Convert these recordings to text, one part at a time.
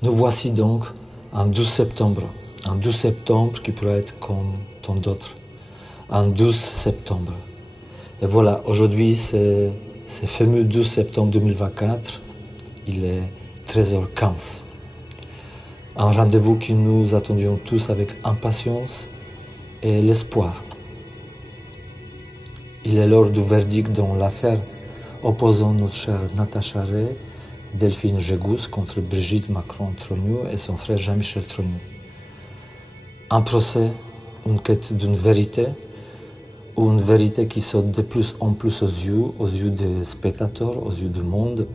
Nous voici donc un 12 septembre. Un 12 septembre qui pourrait être comme tant d'autres. Un 12 septembre. Et voilà, aujourd'hui, c'est ce fameux 12 septembre 2024. Il est 13h15. Un rendez-vous que nous attendions tous avec impatience et l'espoir. Il est l'heure du verdict dans l'affaire opposant notre chère Natacha Ray, Delphine Gégouz contre Brigitte Macron-Trogneux et son frère Jean-Michel Trogneux. Un procès, une quête d'une vérité, ou une vérité qui saute de plus en plus aux yeux des spectateurs, aux yeux du monde,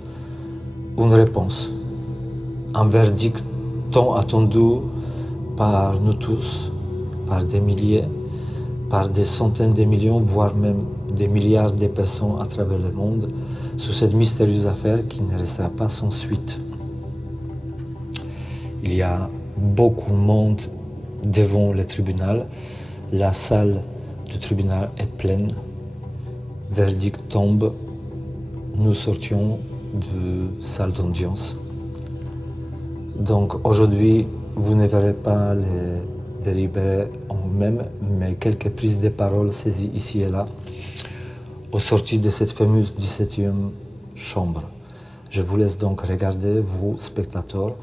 une réponse, un verdict tant attendu par nous tous, par des milliers, par des centaines de millions, voire même des milliards de personnes à travers le monde, sur cette mystérieuse affaire qui ne restera pas sans suite. Il y a beaucoup de monde devant le tribunal. La salle du tribunal est pleine. Verdict tombe. Nous sortions de salle d'audience. Donc aujourd'hui, vous ne verrez pas les délibérés en eux-mêmes, mais quelques prises de parole saisies ici et là, au sortir de cette fameuse 17e chambre. Je vous laisse donc regarder, vous, spectateurs,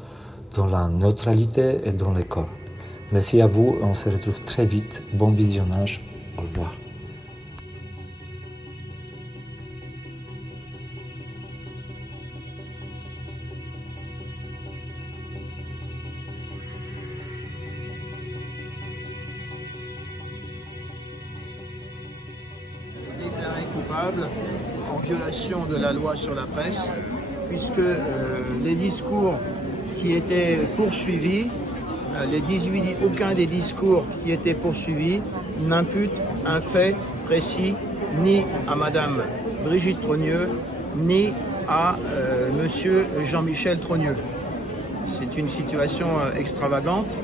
dans la neutralité et dans le corps. Merci à vous, on se retrouve très vite. Bon visionnage, au revoir. Déclaré coupable en violation de la loi sur la presse, puisque les discours qui étaient poursuivis, aucun des discours qui étaient poursuivis n'impute un fait précis ni à Madame Brigitte Trogneux, ni à Monsieur Jean-Michel Trogneux. C'est une situation extravagante.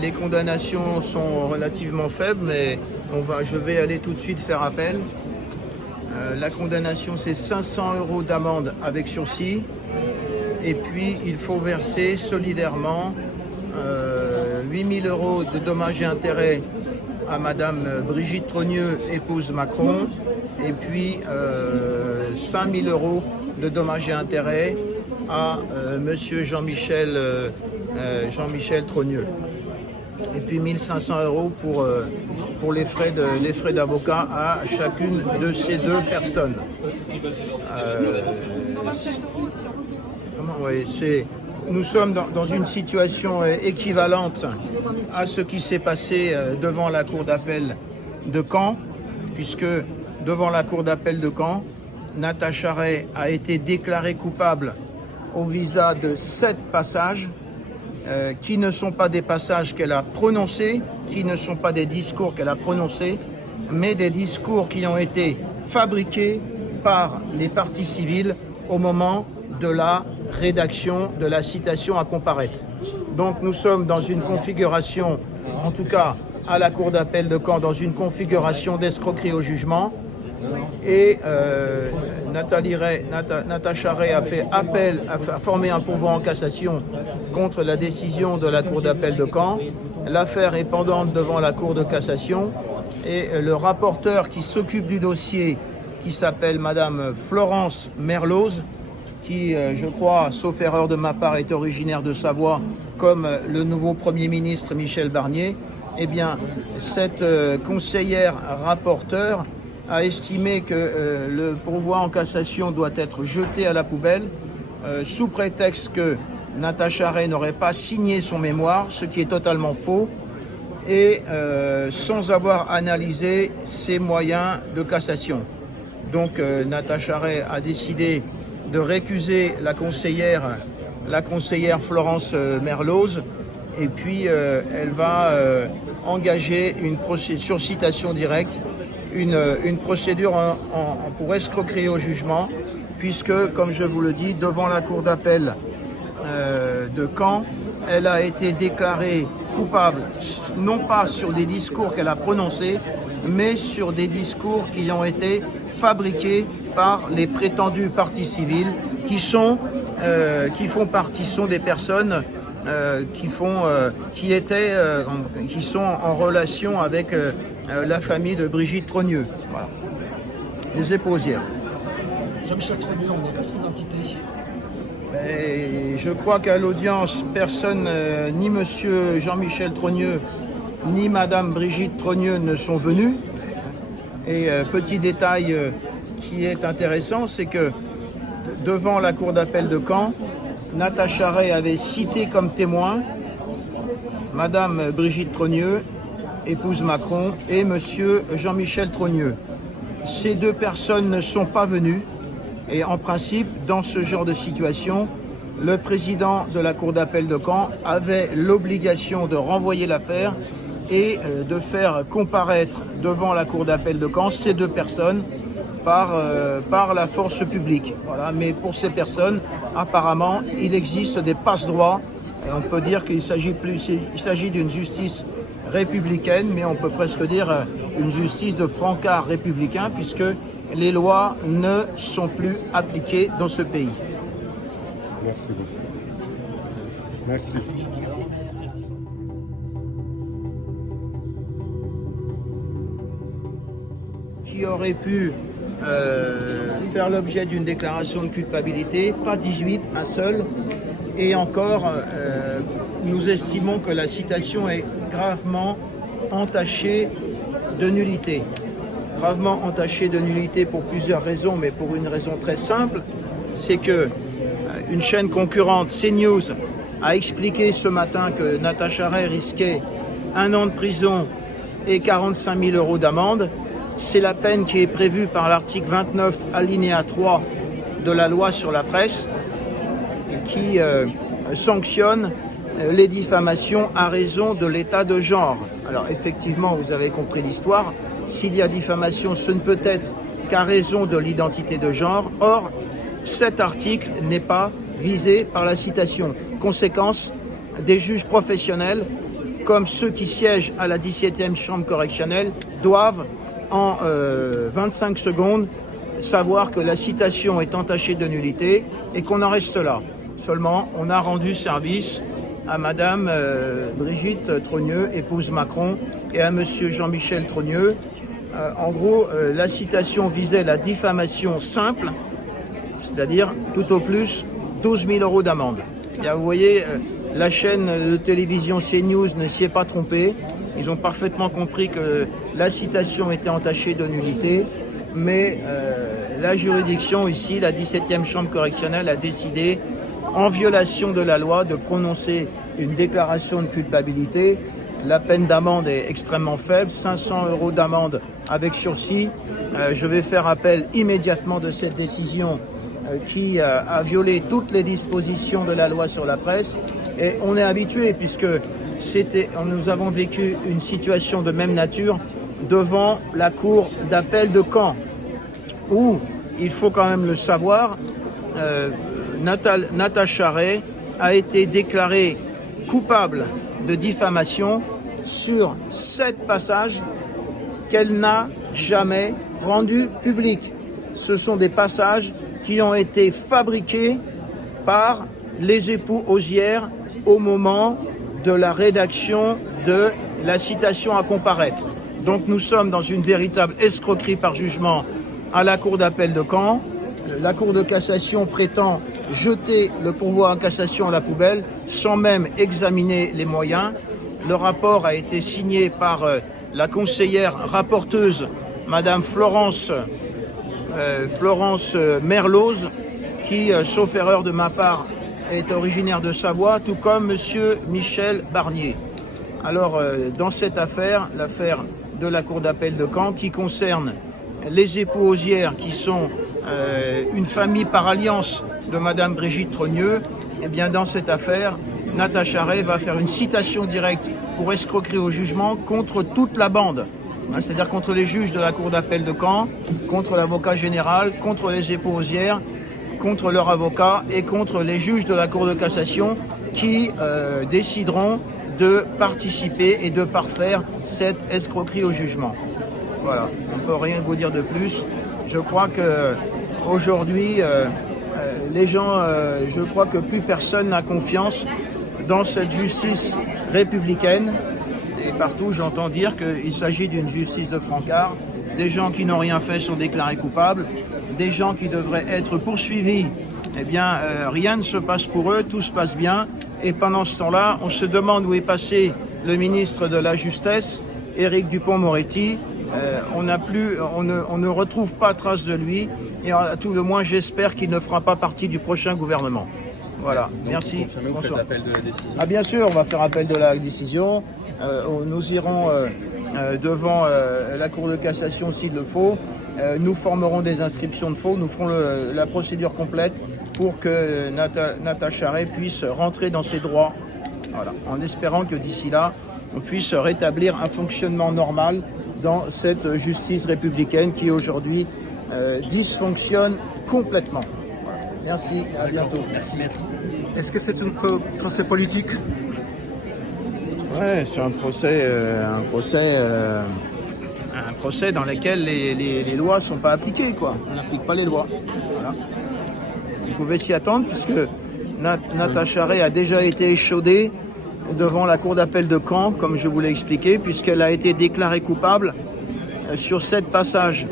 Les condamnations sont relativement faibles, mais je vais aller tout de suite faire appel. La condamnation, c'est 500 € d'amende avec sursis. Et puis, il faut verser solidairement 8 000 € de dommages et intérêts à Madame Brigitte Trogneux, épouse Macron, et puis 5 000 € de dommages et intérêts à Monsieur Jean-Michel Trogneux. Et puis 1 500 € pour les frais d'avocat à chacune de ces deux personnes. Nous sommes dans une situation équivalente à ce qui s'est passé devant la cour d'appel de Caen, puisque devant la cour d'appel de Caen, Natacha Ray a été déclarée coupable au visa de 7 passages qui ne sont pas des passages qu'elle a prononcés, qui ne sont pas des discours qu'elle a prononcés, mais des discours qui ont été fabriqués par les parties civiles au moment de la rédaction de la citation à comparaître. Donc nous sommes dans une configuration, en tout cas à la cour d'appel de Caen, dans une configuration d'escroquerie au jugement. Et Natacha Ray a fait appel, a formé un pourvoi en cassation contre la décision de la cour d'appel de Caen. L'affaire est pendante devant la cour de cassation et le rapporteur qui s'occupe du dossier, qui s'appelle Madame Florence Merloz, qui, je crois, sauf erreur de ma part, est originaire de Savoie, comme le nouveau Premier ministre Michel Barnier, eh bien, cette conseillère rapporteure a estimé que le pourvoi en cassation doit être jeté à la poubelle, sous prétexte que Natacha Ray n'aurait pas signé son mémoire, ce qui est totalement faux, et sans avoir analysé ses moyens de cassation. Donc Natacha Ray a décidé de récuser la conseillère Florence Merloz, et puis elle va engager sur citation directe une procédure pour escroquerie au jugement, puisque, comme je vous le dis, devant la cour d'appel de Caen, elle a été déclarée coupable, non pas sur des discours qu'elle a prononcés, mais sur des discours qui ont été fabriqués par les prétendues parties civiles, qui sont qui font partie, sont des personnes qui sont en relation avec la famille de Brigitte Trogneux. Voilà. Les éposières. Jean-Michel Trogneux, on n'a pas son identité. Et je crois qu'à l'audience, personne, ni monsieur Jean-Michel Trogneux, ni madame Brigitte Trogneux ne sont venus. Et petit détail qui est intéressant, c'est que devant la cour d'appel de Caen, Natacha Ray avait cité comme témoin madame Brigitte Trogneux, épouse Macron, et monsieur Jean-Michel Trogneux. Ces deux personnes ne sont pas venues. Et en principe, dans ce genre de situation, le président de la cour d'appel de Caen avait l'obligation de renvoyer l'affaire et de faire comparaître devant la cour d'appel de Caen ces deux personnes par la force publique. Voilà. Mais pour ces personnes, apparemment, il existe des passe-droits. On peut dire qu'il s'agit d'une justice républicaine, mais on peut presque dire une justice de francard républicain, puisque les lois ne sont plus appliquées dans ce pays. Merci beaucoup. Merci. Qui aurait pu faire l'objet d'une déclaration de culpabilité, pas 18, un seul. Et encore, nous estimons que la citation est gravement entachée de nullité. Gravement entachée de nullité pour plusieurs raisons, mais pour une raison très simple, c'est que une chaîne concurrente, CNews, a expliqué ce matin que Natacha Ray risquait 1 an de prison et 45 000 € d'amende. C'est la peine qui est prévue par l'article 29, alinéa 3 de la loi sur la presse, qui sanctionne les diffamations à raison de l'état de genre. Alors effectivement, vous avez compris l'histoire, s'il y a diffamation, ce ne peut être qu'à raison de l'identité de genre. Or, cet article n'est pas visé par la citation. Conséquence, des juges professionnels, comme ceux qui siègent à la 17e chambre correctionnelle, doivent en 25 secondes savoir que la citation est entachée de nullité et qu'on en reste là. Seulement, on a rendu service à madame Brigitte Trogneux, épouse Macron, et à monsieur Jean-Michel Trogneux. En gros, la citation visait la diffamation simple, c'est-à-dire tout au plus 12 000 € d'amende. Vous voyez, la chaîne de télévision CNews ne s'y est pas trompée. Ils ont parfaitement compris que la citation était entachée de nullité, mais la juridiction ici, la 17e chambre correctionnelle, a décidé, en violation de la loi, de prononcer une déclaration de culpabilité. La peine d'amende est extrêmement faible, 500 € d'amende avec sursis. Je vais faire appel immédiatement de cette décision qui a violé toutes les dispositions de la loi sur la presse. Et on est habitué, puisque nous avons vécu une situation de même nature devant la cour d'appel de Caen, où, il faut quand même le savoir, Natacha Ray a été déclarée coupable de diffamation sur 7 passages qu'elle n'a jamais rendus publics. Ce sont des passages qui ont été fabriqués par les époux Hozière au moment de la rédaction de la citation à comparaître. Donc nous sommes dans une véritable escroquerie par jugement à la cour d'appel de Caen. La cour de cassation prétend jeter le pourvoi en cassation à la poubelle sans même examiner les moyens. Le rapport a été signé par la conseillère rapporteuse, madame Florence Merloz, qui, sauf erreur de ma part, est originaire de Savoie, tout comme monsieur Michel Barnier. Alors, dans cette affaire, l'affaire de la cour d'appel de Caen, qui concerne les époux Hozière, qui sont une famille par alliance de madame Brigitte Trogneux, eh bien, dans cette affaire, Natacha Ray va faire une citation directe pour escroquerie au jugement contre toute la bande. C'est-à-dire contre les juges de la cour d'appel de Caen, contre l'avocat général, contre les époux Hozière, contre leur avocat et contre les juges de la cour de cassation qui décideront de participer et de parfaire cette escroquerie au jugement. Voilà, on ne peut rien vous dire de plus. Je crois qu'aujourd'hui, les gens, je crois que plus personne n'a confiance dans cette justice républicaine. Et partout, j'entends dire qu'il s'agit d'une justice de francards. Des gens qui n'ont rien fait sont déclarés coupables. Des gens qui devraient être poursuivis, eh bien, rien ne se passe pour eux, tout se passe bien. Et pendant ce temps-là, on se demande où est passé le ministre de la Justesse, Éric Dupond-Moretti. On ne retrouve pas trace de lui. Et à tout le moins, j'espère qu'il ne fera pas partie du prochain gouvernement. Voilà, donc, merci. Vous faites appel de la décision. Ah, bien sûr, on va faire appel de la décision. Nous irons devant la Cour de cassation s'il le faut. Nous formerons des inscriptions de faux. Nous ferons la procédure complète pour que Natacha Ray puisse rentrer dans ses droits. Voilà, en espérant que d'ici là, on puisse rétablir un fonctionnement normal dans cette justice républicaine qui aujourd'hui dysfonctionne complètement. Voilà. Merci, à bientôt. Merci, maître. Est-ce que c'est un procès politique? Ouais, c'est un procès dans lequel les lois ne sont pas appliquées, quoi. On n'applique pas les lois. Voilà. Vous pouvez s'y attendre puisque Natacha Ray a déjà été échaudée devant la cour d'appel de Caen, comme je vous l'ai expliqué, puisqu'elle a été déclarée coupable sur 7 passages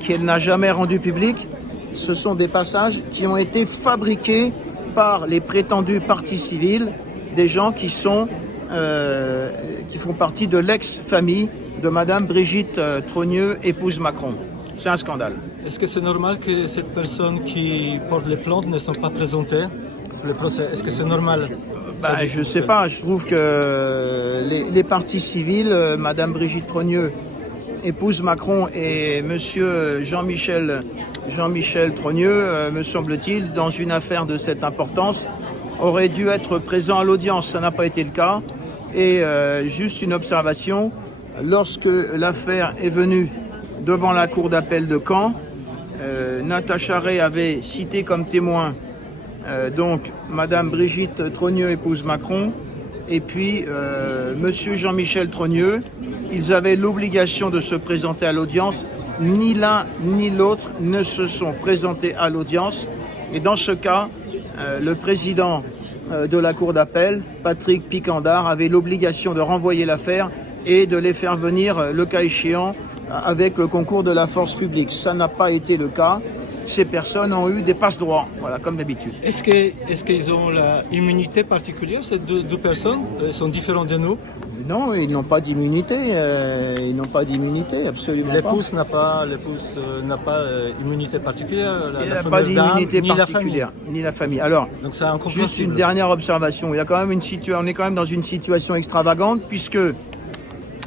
qu'elle n'a jamais rendus publics. Ce sont des passages qui ont été fabriqués par les prétendues parties civiles, des gens qui font partie de l'ex-famille de Madame Brigitte Trogneux, épouse Macron. C'est un scandale. Est-ce que c'est normal que ces personnes qui portent les plaintes ne sont pas présentées sur le procès? Est-ce que c'est normal? Je ne sais pas, je trouve que les parties civiles, Madame Brigitte Trogneux, épouse Macron, et Monsieur Jean-Michel Trogneux, me semble-t-il, dans une affaire de cette importance, auraient dû être présents à l'audience. Ça n'a pas été le cas. Et juste une observation, lorsque l'affaire est venue devant la cour d'appel de Caen, Natacha Ray avait cité comme témoin donc Madame Brigitte Trogneux, épouse Macron, et puis Monsieur Jean-Michel Trogneux. Ils avaient l'obligation de se présenter à l'audience. Ni l'un ni l'autre ne se sont présentés à l'audience. Et dans ce cas, le président de la cour d'appel, Patrick Picandard, avait l'obligation de renvoyer l'affaire et de les faire venir, le cas échéant, avec le concours de la force publique. Ça n'a pas été le cas. Ces personnes ont eu des passe-droits, voilà, comme d'habitude. Est-ce qu'ils ont l'immunité particulière, ces deux personnes? Ils sont différents de nous? Non, ils n'ont pas d'immunité. Ils n'ont pas d'immunité, absolument pas. L'épouse n'a pas immunité particulière. Il n'a pas d'immunité particulière, ni la famille. Alors, donc c'est juste une dernière observation. Il y a quand même on est quand même dans une situation extravagante puisque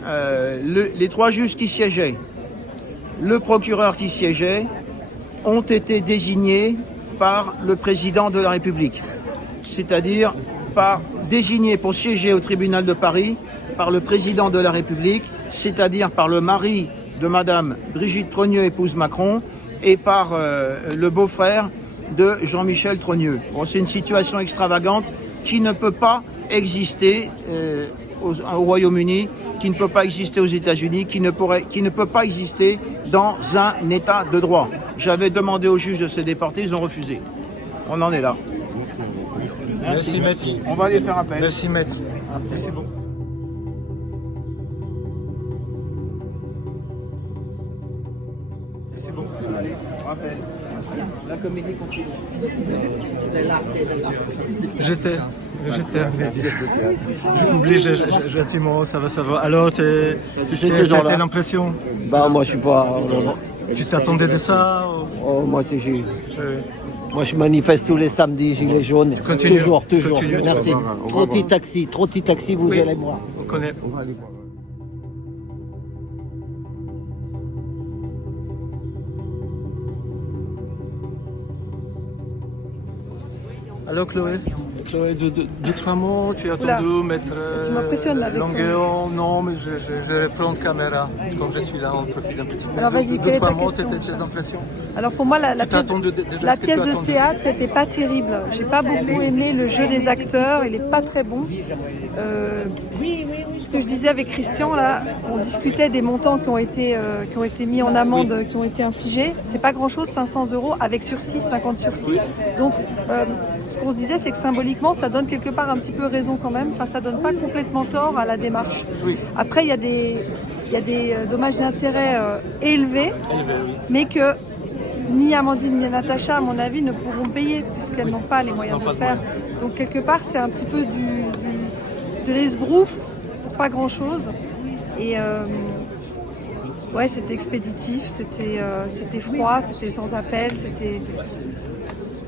les 3 juges qui siégeaient, le procureur qui siégeait, ont été désignés par le président de la République, c'est-à-dire désignés pour siéger au tribunal de Paris par le président de la République, c'est-à-dire par le mari de Madame Brigitte Trogneux, épouse Macron, et par le beau-frère de Jean-Michel Trogneux. Bon, c'est une situation extravagante qui ne peut pas exister au Royaume-Uni, qui ne peut pas exister aux États-Unis, qui ne peut pas exister dans un État de droit. J'avais demandé aux juges de se déporter, ils ont refusé. On en est là. Merci, maître. On va aller faire appel. Merci, maître. C'est bon. C'est bon. Allez, rappel. La comédie continue. J'étais. J'oublie, gentiment, ça va. Alors, t'as l'impression? Moi je suis pas. Tu t'attendais de ça? Moi je manifeste tous les samedis, gilets jaunes. Continue. Toujours. Continue. Merci. Trop de taxi, vous allez moi. On connaît. On va aller voir. Alors Chloé, Chloé, deux, trois mots, tu as Oula. entendu maître Tu m'impressionnes, là, avec ton- Longuéon. Non, mais je vais prendre caméra, comme je suis là, on profite un petit peu. Alors, vas-y, quelle est deux, trois ta mots, question, c'était tes Charles? impressions? Alors pour moi, la Tu pièce, t'attendais déjà la à ce que pièce tu de attendais? théâtre était pas terrible. J'ai pas beaucoup aimé le jeu des acteurs, il est pas très bon. Ce que je disais avec Christian, là, on discutait des montants qui ont été mis en amende, qui ont été infligés. C'est pas grand-chose, 500 € avec sursis, 50 sursis. Donc, ce qu'on se disait, c'est que symboliquement, ça donne quelque part un petit peu raison quand même. Enfin, ça donne pas complètement tort à la démarche. Oui. Après, il y a des dommages d'intérêt élevés, mais que ni Amandine ni Natacha, à mon avis, ne pourront payer puisqu'elles n'ont pas les moyens N'ont de pas le de faire. moyens. Donc quelque part, c'est un petit peu de l'esbrouf pour pas grand-chose. Et ouais, c'était expéditif, c'était froid, c'était sans appel,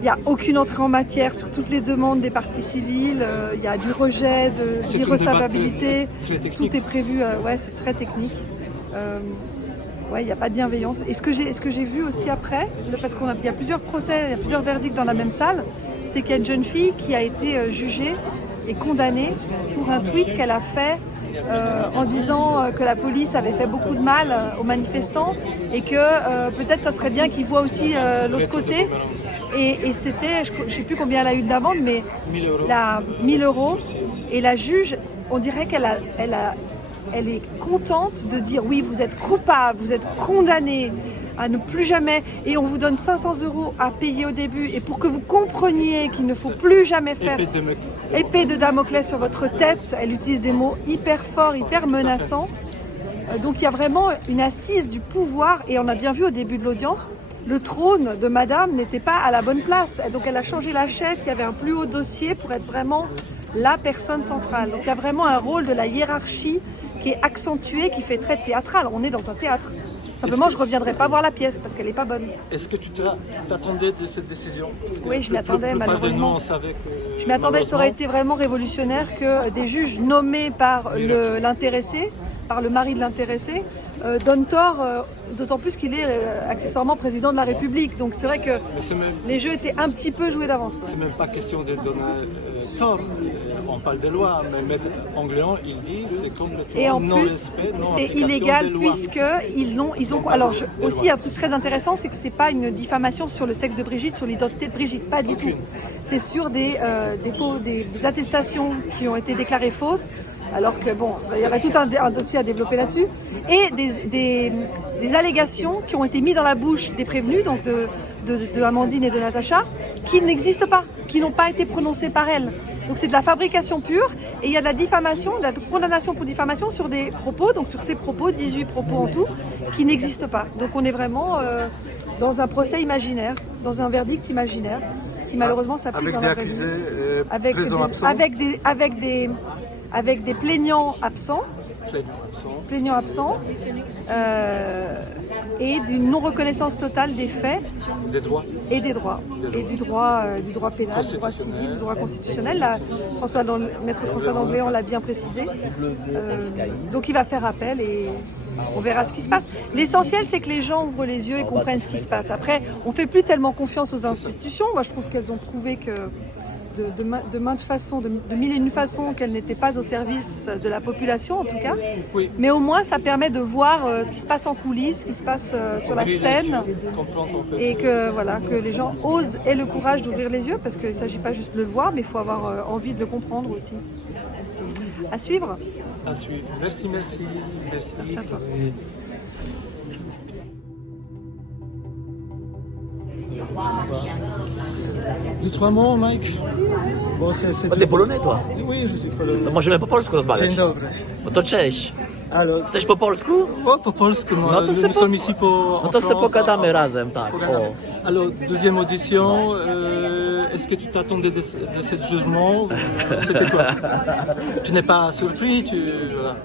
il n'y a aucune entrée en matière sur toutes les demandes des parties civiles, il y a du rejet, C'est une d'irrecevabilité, débat très technique. tout est prévu, ouais, c'est très technique. Ouais, il n'y a pas de bienveillance. Et ce que j'ai vu aussi après, parce qu'il y a plusieurs procès, il y a plusieurs verdicts dans la même salle, c'est qu'il y a une jeune fille qui a été jugée et condamnée pour un tweet qu'elle a fait en disant que la police avait fait beaucoup de mal aux manifestants et que peut-être ça serait bien qu'ils voient aussi l'autre côté. Et c'était, je ne sais plus combien elle a eu d'amende, mais 1000 €. 1000 €. Et la juge, on dirait elle est contente de dire oui, vous êtes coupable, vous êtes condamné à ne plus jamais, et on vous donne 500 € à payer au début, et pour que vous compreniez qu'il ne faut plus jamais faire épée de Damoclès sur votre tête, elle utilise des mots hyper forts, hyper menaçants. Donc il y a vraiment une assise du pouvoir, et on a bien vu au début de l'audience, le trône de madame n'était pas à la bonne place, et donc elle a changé la chaise qui avait un plus haut dossier pour être vraiment la personne centrale. Donc il y a vraiment un rôle de la hiérarchie qui est accentué, qui fait très théâtral. On est dans un théâtre. Simplement, je ne reviendrai pas voir la pièce parce qu'elle n'est pas bonne. Est-ce que tu t'attendais de cette décision? Oui, je m'y attendais, malheureusement. Je m'y attendais, ça malheureusement, aurait été vraiment révolutionnaire que des juges nommés par l'intéressé, par le mari de l'intéressé, donnent tort, d'autant plus qu'il est accessoirement président de la République. Donc c'est vrai que les jeux étaient un petit peu joués d'avance, quoi. C'est même pas question de donner tort. On parle des lois, mais Maître Angléon, il dit c'est complètement Et en plus, non-respect, c'est non-application illégal des lois. puisqu'ils ont. Alors, aussi, un truc très intéressant, c'est que c'est pas une diffamation sur le sexe de Brigitte, sur l'identité de Brigitte, pas du tout. C'est sur des attestations qui ont été déclarées fausses, alors que bon, il y aurait tout un dossier à développer là-dessus, et des allégations qui ont été mises dans la bouche des prévenus, donc de Amandine et de Natacha, qui n'existent pas, qui n'ont pas été prononcées par elles. Donc c'est de la fabrication pure, et il y a de la diffamation, de la condamnation pour diffamation sur des propos, donc sur ces propos, 18 propos en tout, qui n'existent pas. Donc on est vraiment dans un procès imaginaire, dans un verdict imaginaire, qui malheureusement s'applique dans la vraie vie. Avec des accusés présents, absents. Avec des plaignants absents, et d'une non-reconnaissance totale des faits des droits. et des droits. Et du droit pénal, du droit civil, du droit constitutionnel. Là, Maître François d'Angléon l'a bien précisé. Donc il va faire appel et on verra ce qui se passe. L'essentiel, c'est que les gens ouvrent les yeux et comprennent ce qui se passe. Après, on ne fait plus tellement confiance aux institutions. Moi, je trouve qu'elles ont prouvé que de maintes façons, de mille et une façons, qu'elles n'étaient pas au service de la population en tout cas. Oui. Mais au moins ça permet de voir ce qui se passe en coulisses, ce qui se passe sur la scène, et que les gens osent et le courage d'ouvrir les yeux, parce qu'il ne s'agit pas juste de le voir, mais il faut avoir envie de le comprendre aussi. À suivre. À suivre. Merci. Merci à toi. Dis 3 mots, Mike. Bo c'est T'es polonais, toi? Oui, je suis polonais. No możemy po polsku rozmawiać. Dzień dobry. No to cześć. Alors, Chcesz po polsku? Po polsku, No to nous se sommes ici No to se pogadamy razem, tak. O. Alors, deuxième audition, est-ce que tu t'attendais de ce jugement? C'était quoi? Tu n'es pas surpris? Voilà.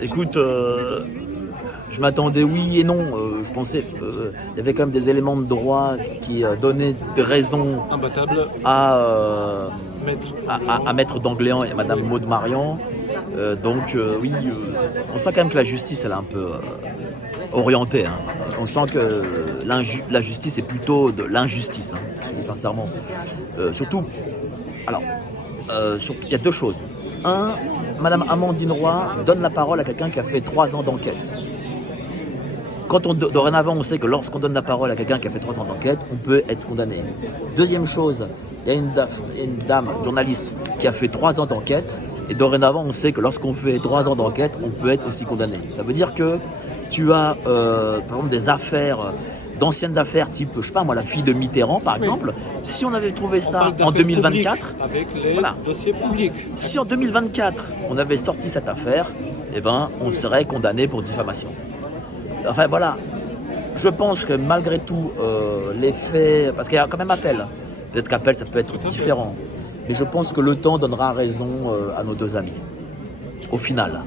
Écoute, je m'attendais oui et non. Je pensais il y avait quand même des éléments de droit qui donnaient des raisons Imbattable. à Maître. Maître d'Angléon et à Madame Maud Marion. Donc oui, on sent quand même que la justice elle est un peu orienté. Hein. On sent que la justice est plutôt de l'injustice, sincèrement. Surtout, alors, il y a deux choses. Un, Madame Amandine Roy donne la parole à quelqu'un qui a fait 3 ans d'enquête. Dorénavant, on sait que lorsqu'on donne la parole à quelqu'un qui a fait 3 ans d'enquête, on peut être condamné. Deuxième chose, il y a une dame journaliste qui a fait 3 ans d'enquête, et dorénavant, on sait que lorsqu'on fait 3 ans d'enquête, on peut être aussi condamné. Ça veut dire que tu as, par exemple, des affaires, d'anciennes affaires type, je sais pas moi, la fille de Mitterrand, par exemple. Si on avait trouvé ça en 2024, avec les dossiers publics. Si en 2024, on avait sorti cette affaire, eh ben, on serait condamné pour diffamation. Enfin voilà, je pense que malgré tout, les faits, parce qu'il y a quand même appel, peut-être qu'appel ça peut être différent, mais je pense que le temps donnera raison à nos deux amis, au final.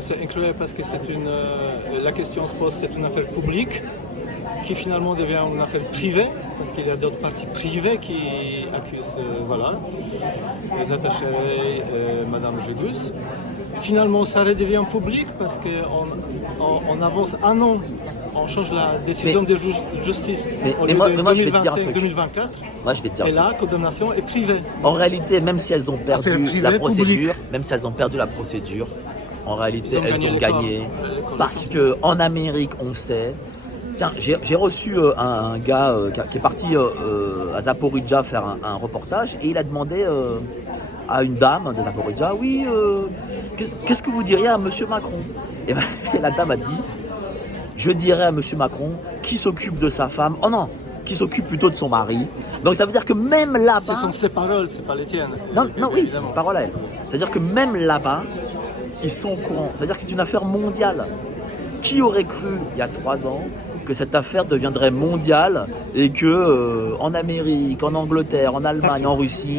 C'est incroyable parce que la question se pose, c'est une affaire publique qui finalement devient une affaire privée, parce qu'il y a d'autres parties privées qui accusent Natacha et Madame Gégus. Finalement, ça redevient public parce qu'on avance un an, on change la décision de justice au lieu de 2025-2024. Moi, je vais te dire et la condamnation est privée. En réalité, même si elles ont perdu la procédure, en réalité, elles ont gagné. Parce qu'en Amérique, on sait. Tiens, j'ai reçu un gars qui est parti à Zaporizhzhia faire un reportage et il a demandé à une dame de Zaporizhzhia, oui, qu'est-ce que vous diriez à Monsieur Macron? Et la dame a dit, je dirais à Monsieur Macron qui s'occupe de sa femme, oh non, qui s'occupe plutôt de son mari. Donc ça veut dire que même là-bas... Ce sont ses paroles, c'est pas les tiennes. Non, oui, c'est ses paroles à elle. C'est-à-dire que même là-bas, ils sont au courant. C'est-à-dire que c'est une affaire mondiale. Qui aurait cru, il y a 3 ans, que cette affaire deviendrait mondiale et que en Amérique, en Angleterre, en Allemagne, en Russie,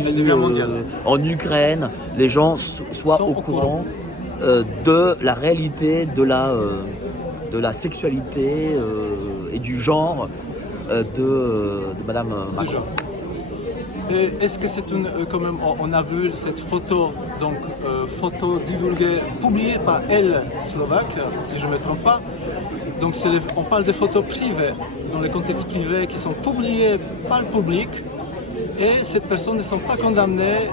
en Ukraine, les gens soient au courant de la réalité de la sexualité et du genre de Madame Macron. Est-ce que c'est quand même, on a vu cette photo, donc photo divulguée, publiée par Elle Slovaque, si je ne me trompe pas. Donc on parle de photos privées, dans les contextes privés qui sont publiées par le public, et ces personnes ne sont pas condamnées.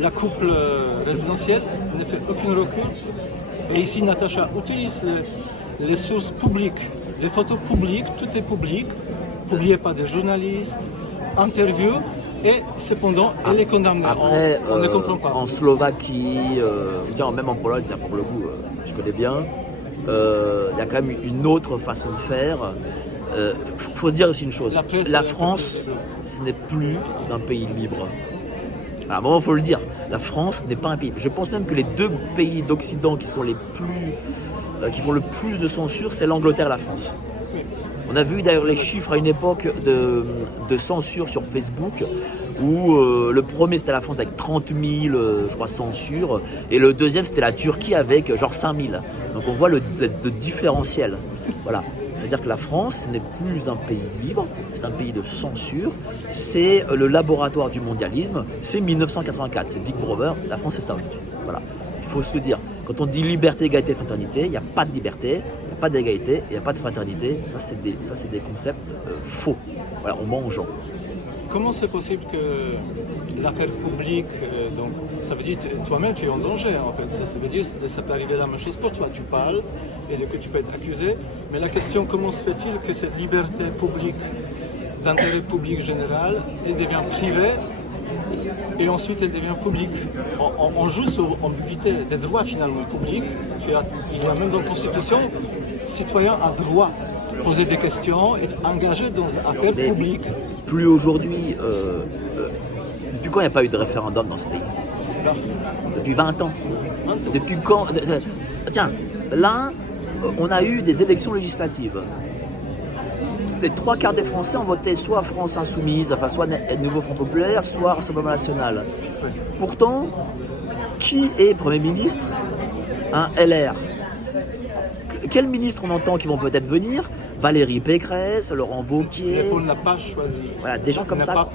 La couple résidentielle ne fait aucun recul. Et ici, Natacha utilise les sources publiques, les photos publiques, tout est public, publié par des journalistes, interviews, et cependant, elle est condamnée. Après, on ne comprend pas. En Slovaquie, même en Pologne, pour le coup, je connais bien, il y a quand même une autre façon de faire. Faut se dire aussi une chose, la France, ce n'est plus un pays libre. À un moment, il faut le dire, la France n'est pas un pays. Je pense même que les 2 pays d'Occident qui sont qui font le plus de censure, c'est l'Angleterre et la France. On a vu d'ailleurs les chiffres à une époque de censure sur Facebook où le premier c'était la France avec 30 000 je crois censures et le deuxième c'était la Turquie avec genre 5 000. Donc on voit le différentiel. Voilà. C'est-à-dire que la France n'est plus un pays libre, c'est un pays de censure, c'est le laboratoire du mondialisme, c'est 1984, c'est Big Brother, la France c'est ça. Voilà. Il faut se le dire. Quand on dit liberté, égalité, fraternité, il n'y a pas de liberté, il n'y a pas d'égalité, il n'y a pas de fraternité. Ça, c'est des concepts faux. Voilà, on ment aux gens. Comment c'est possible que l'affaire publique, donc ça veut dire que toi-même tu es en danger en fait, ça veut dire que ça peut arriver la même chose pour toi, tu parles et que tu peux être accusé, mais la question comment se fait-il que cette liberté publique, d'intérêt public général, elle devient privée et ensuite elle devient publique. On joue sur l'ambiguïté des droits finalement publics, il y a même dans la Constitution, citoyen a droit de poser des questions, être engagé dans une affaire publique. Plus aujourd'hui, depuis quand il n'y a pas eu de référendum dans ce pays? Depuis 20 ans. Depuis quand? Tiens, là, on a eu des élections législatives. Les 3/4 des Français ont voté soit France Insoumise, enfin soit Nouveau Front Populaire, soit Rassemblement National. Pourtant, qui est Premier ministre? Un LR. Quels ministres on entend qui vont peut-être venir? Valérie Pécresse, Laurent Wauquiez. Mais on n'a pas choisi. Voilà, des gens comme ça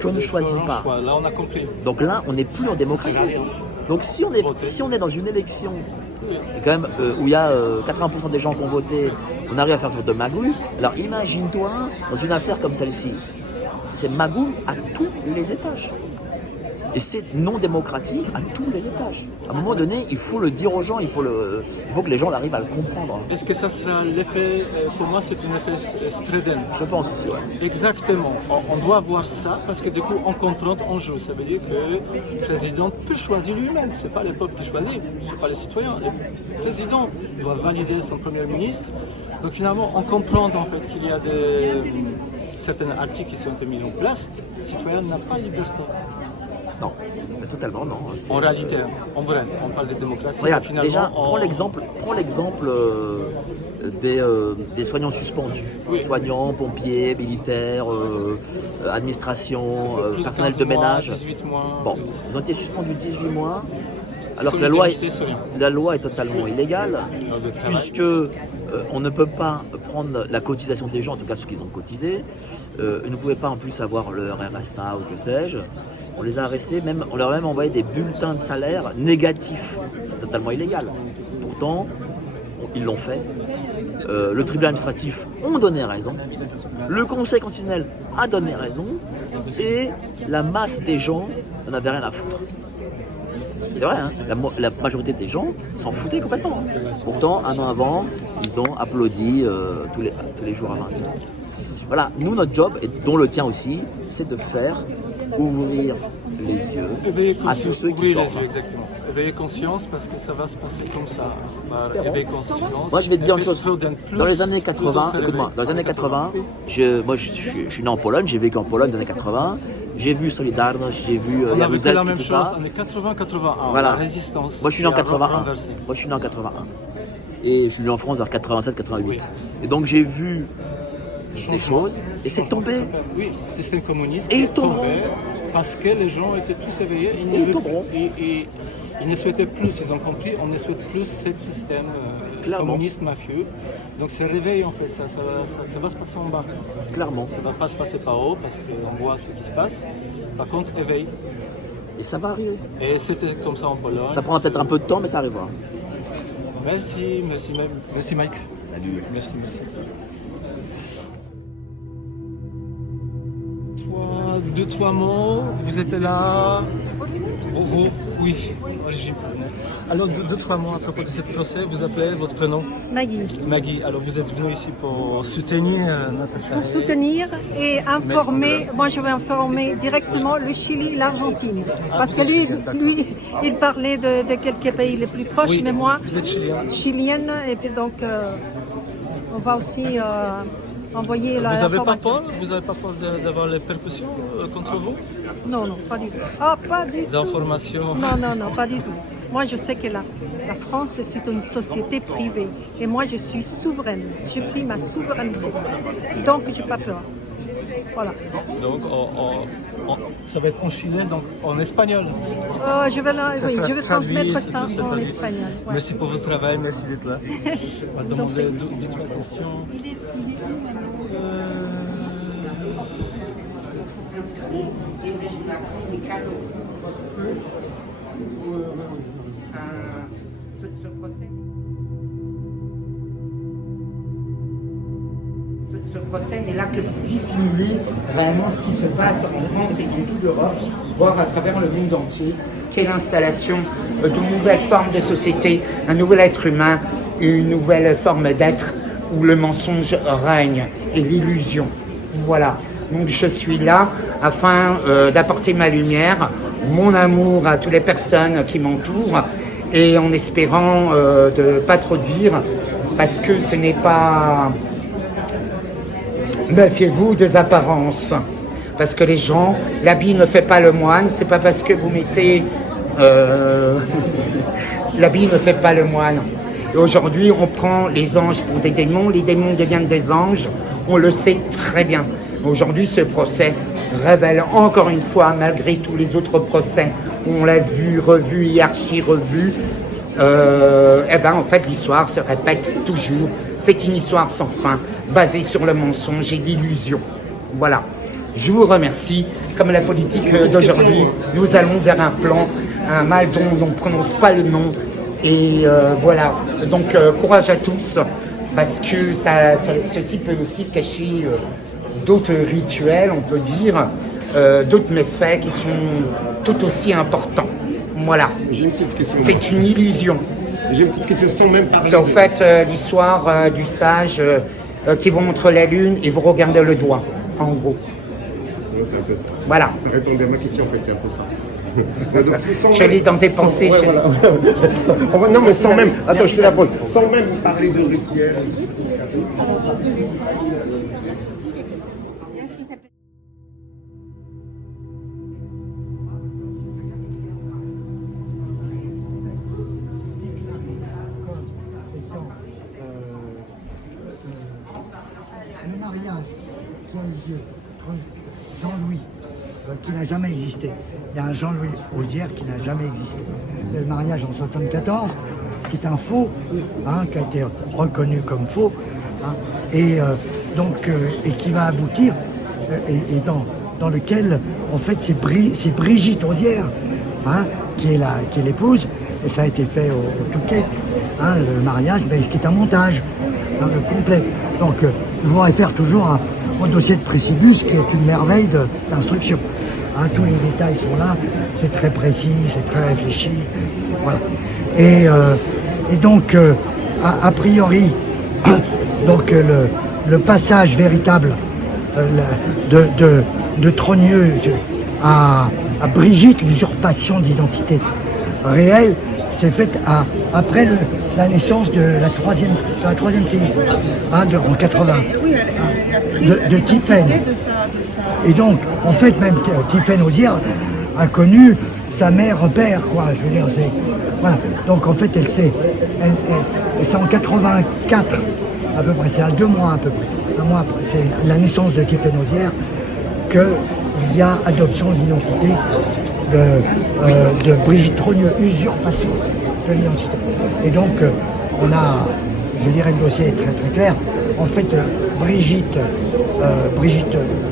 qu'on ne choisit pas. Là, on a compris. Donc là, on n'est plus en démocratie. Donc si on est dans une élection Et quand même, où il y a 80% des gens qui ont voté, on arrive à faire une sorte de magouille. Alors imagine-toi, dans une affaire comme celle-ci, c'est magouille à tous les étages. Et c'est non démocratique à tous les étages. À un moment donné, il faut le dire aux gens, il faut que les gens arrivent à le comprendre. Est-ce que ça sera l'effet, pour moi c'est un effet Streden. Je pense aussi, ouais. Exactement, on doit voir ça parce que du coup on comprend, on joue. Ça veut dire que le président peut choisir lui-même, c'est pas le peuple qui choisit, c'est pas les citoyens. Le président doit valider son premier ministre. Donc finalement on comprend en fait qu'il y a certains articles qui sont mis en place, le citoyen n'a pas liberté. Non, totalement non. En réalité, en vrai, on parle de démocratie. Regarde, finalement, déjà, prends l'exemple des soignants suspendus. Oui. Soignants, pompiers, militaires, administration, plus personnel 15 de mois, ménage. 18 mois. Bon, ils ont été suspendus 18 mois, alors que la loi est totalement illégale, puisque on ne peut pas prendre la cotisation des gens, en tout cas ceux qui ont cotisé. Ils ne pouvaient pas en plus avoir leur RSA ou que sais-je. On les a arrêtés, on leur a même envoyé des bulletins de salaire négatifs. C'est totalement illégal. Pourtant, ils l'ont fait. Le tribunal administratif a donné raison. Le Conseil constitutionnel a donné raison. Et la masse des gens n'en avait rien à foutre. C'est vrai, hein, la majorité des gens s'en foutaient complètement. Pourtant, un an avant, ils ont applaudi tous les jours à 20h. Voilà, nous, notre job, et dont le tien aussi, c'est de faire ouvrir les yeux à tous ceux qui dorment. Exactement. Éveiller conscience parce que ça va se passer comme ça. Éveiller conscience. Moi, je vais te dire une chose. Dans les années 80, écoute-moi, dans les années 80, je suis né en Pologne, j'ai vécu en Pologne dans les années 80. J'ai vu Solidarność, j'ai vu on a vécu la même tout chose ça. En 80-81, voilà. La résistance. Moi, je suis né en 81. Moi, je suis né en 81. Et je suis venu en France vers 87-88. Oui. Et donc, j'ai vu ces choses et c'est tombé. Oui, le système communiste et est tombé parce que les gens étaient tous éveillés. Ils ne souhaitaient plus, ils ont compris, on ne souhaite plus ce système communiste mafieux. Donc c'est réveil en fait, ça va se passer en bas. Clairement. Ça ne va pas se passer par haut parce qu'on voit ce qui se passe. Par contre, éveil. Et ça va arriver. Et c'était comme ça en Pologne. Ça prendra peut-être un peu de temps, mais ça arrivera. Merci Mike. Salut. Merci. 2-3 mots, vous êtes là. Oui, origine. Alors, 2-3 mots à propos de ce procès, vous appelez votre prénom? Maggie. Maggie, alors vous êtes venue ici pour soutenir Natacha. Pour soutenir et informer, moi je vais informer directement le Chili et l'Argentine. Parce que lui, il parlait de quelques pays les plus proches, oui, mais moi, vous êtes chilienne, et puis donc on va aussi envoyer la information. Vous n'avez pas peur d'avoir les percussions contre vous? Non, pas du tout. Ah, pas du tout. D'informations? Non, pas du tout. Moi, je sais que la France, c'est une société privée. Et moi, je suis souveraine. J'ai pris ma souveraineté. Donc, je n'ai pas peur. Voilà. Donc, ça va être en chilien, donc en espagnol. Je vais transmettre ça en espagnol. Ouais. Merci pour votre travail, merci d'être là. On va demander d'autres questions. Ce procès n'est là que pour dissimuler réellement ce qui se passe en France et dans toute l'Europe, voire à travers le monde entier, qu'est l'installation d'une nouvelle forme de société, un nouvel être humain, une nouvelle forme d'être où le mensonge règne et l'illusion. Voilà. Donc je suis là afin d'apporter ma lumière, mon amour à toutes les personnes qui m'entourent et en espérant de ne pas trop dire parce que ce n'est pas... Méfiez-vous des apparences, parce que les gens, l'habit ne fait pas le moine, c'est pas parce que vous mettez... l'habit ne fait pas le moine. Et aujourd'hui, on prend les anges pour des démons, les démons deviennent des anges, on le sait très bien. Aujourd'hui, ce procès révèle encore une fois, malgré tous les autres procès, on l'a vu, revu, et archi-revu, en fait, l'histoire se répète toujours. C'est une histoire sans fin, basée sur le mensonge et l'illusion. Voilà. Je vous remercie. Comme la politique d'aujourd'hui, nous allons vers un plan, un mal dont on ne prononce pas le nom, Et voilà, donc courage à tous, parce que ceci peut aussi cacher d'autres rituels, on peut dire, d'autres méfaits qui sont tout aussi importants. Voilà. J'ai une petite question. C'est une illusion. J'ai une petite question sans même parler. C'est en fait l'histoire du sage qui vous montre la lune et vous regardez le doigt, en gros. Ouais, c'est un peu ça. Voilà. Tu as répondu à ma question en fait, c'est un peu ça. Je lis dans tes pensées, Ouais, chérie. voilà. Non, mais sans même. Attends, je te la pose. Sans même parler de rituel. Le mariage qui a eu lieu entre Jean-Louis, qui n'a jamais existé. Il y a un Jean-Louis Auzière qui n'a jamais existé. Le mariage en 74, qui est un faux, qui a été reconnu comme faux, et qui va aboutir, et dans lequel, en fait, c'est Brigitte Auzière, qui est l'épouse, et ça a été fait au Touquet, le mariage, mais qui est un montage complet. Donc, je vous réfère toujours au dossier de Précibus, qui est une merveille d'instruction. Tous les détails sont là, c'est très précis, c'est très réfléchi. Voilà. Et donc, a priori, donc, le passage véritable de Trogneux à Brigitte, l'usurpation d'identité réelle, s'est faite après la naissance de la troisième fille, en 80, de Tiphaine. Et donc, en fait, même Tiphaine Auzière a connu sa mère-père, quoi. Je veux dire, c'est... Voilà. Donc, en fait, c'est en 84, à peu près, c'est à 2 mois à peu près. Un mois après, c'est la naissance de Tiphaine Auzière qu'il y a adoption de l'identité de Brigitte Trogneux, usurpation de l'identité. Et donc, on a, je dirais, le dossier est très très clair. En fait, Brigitte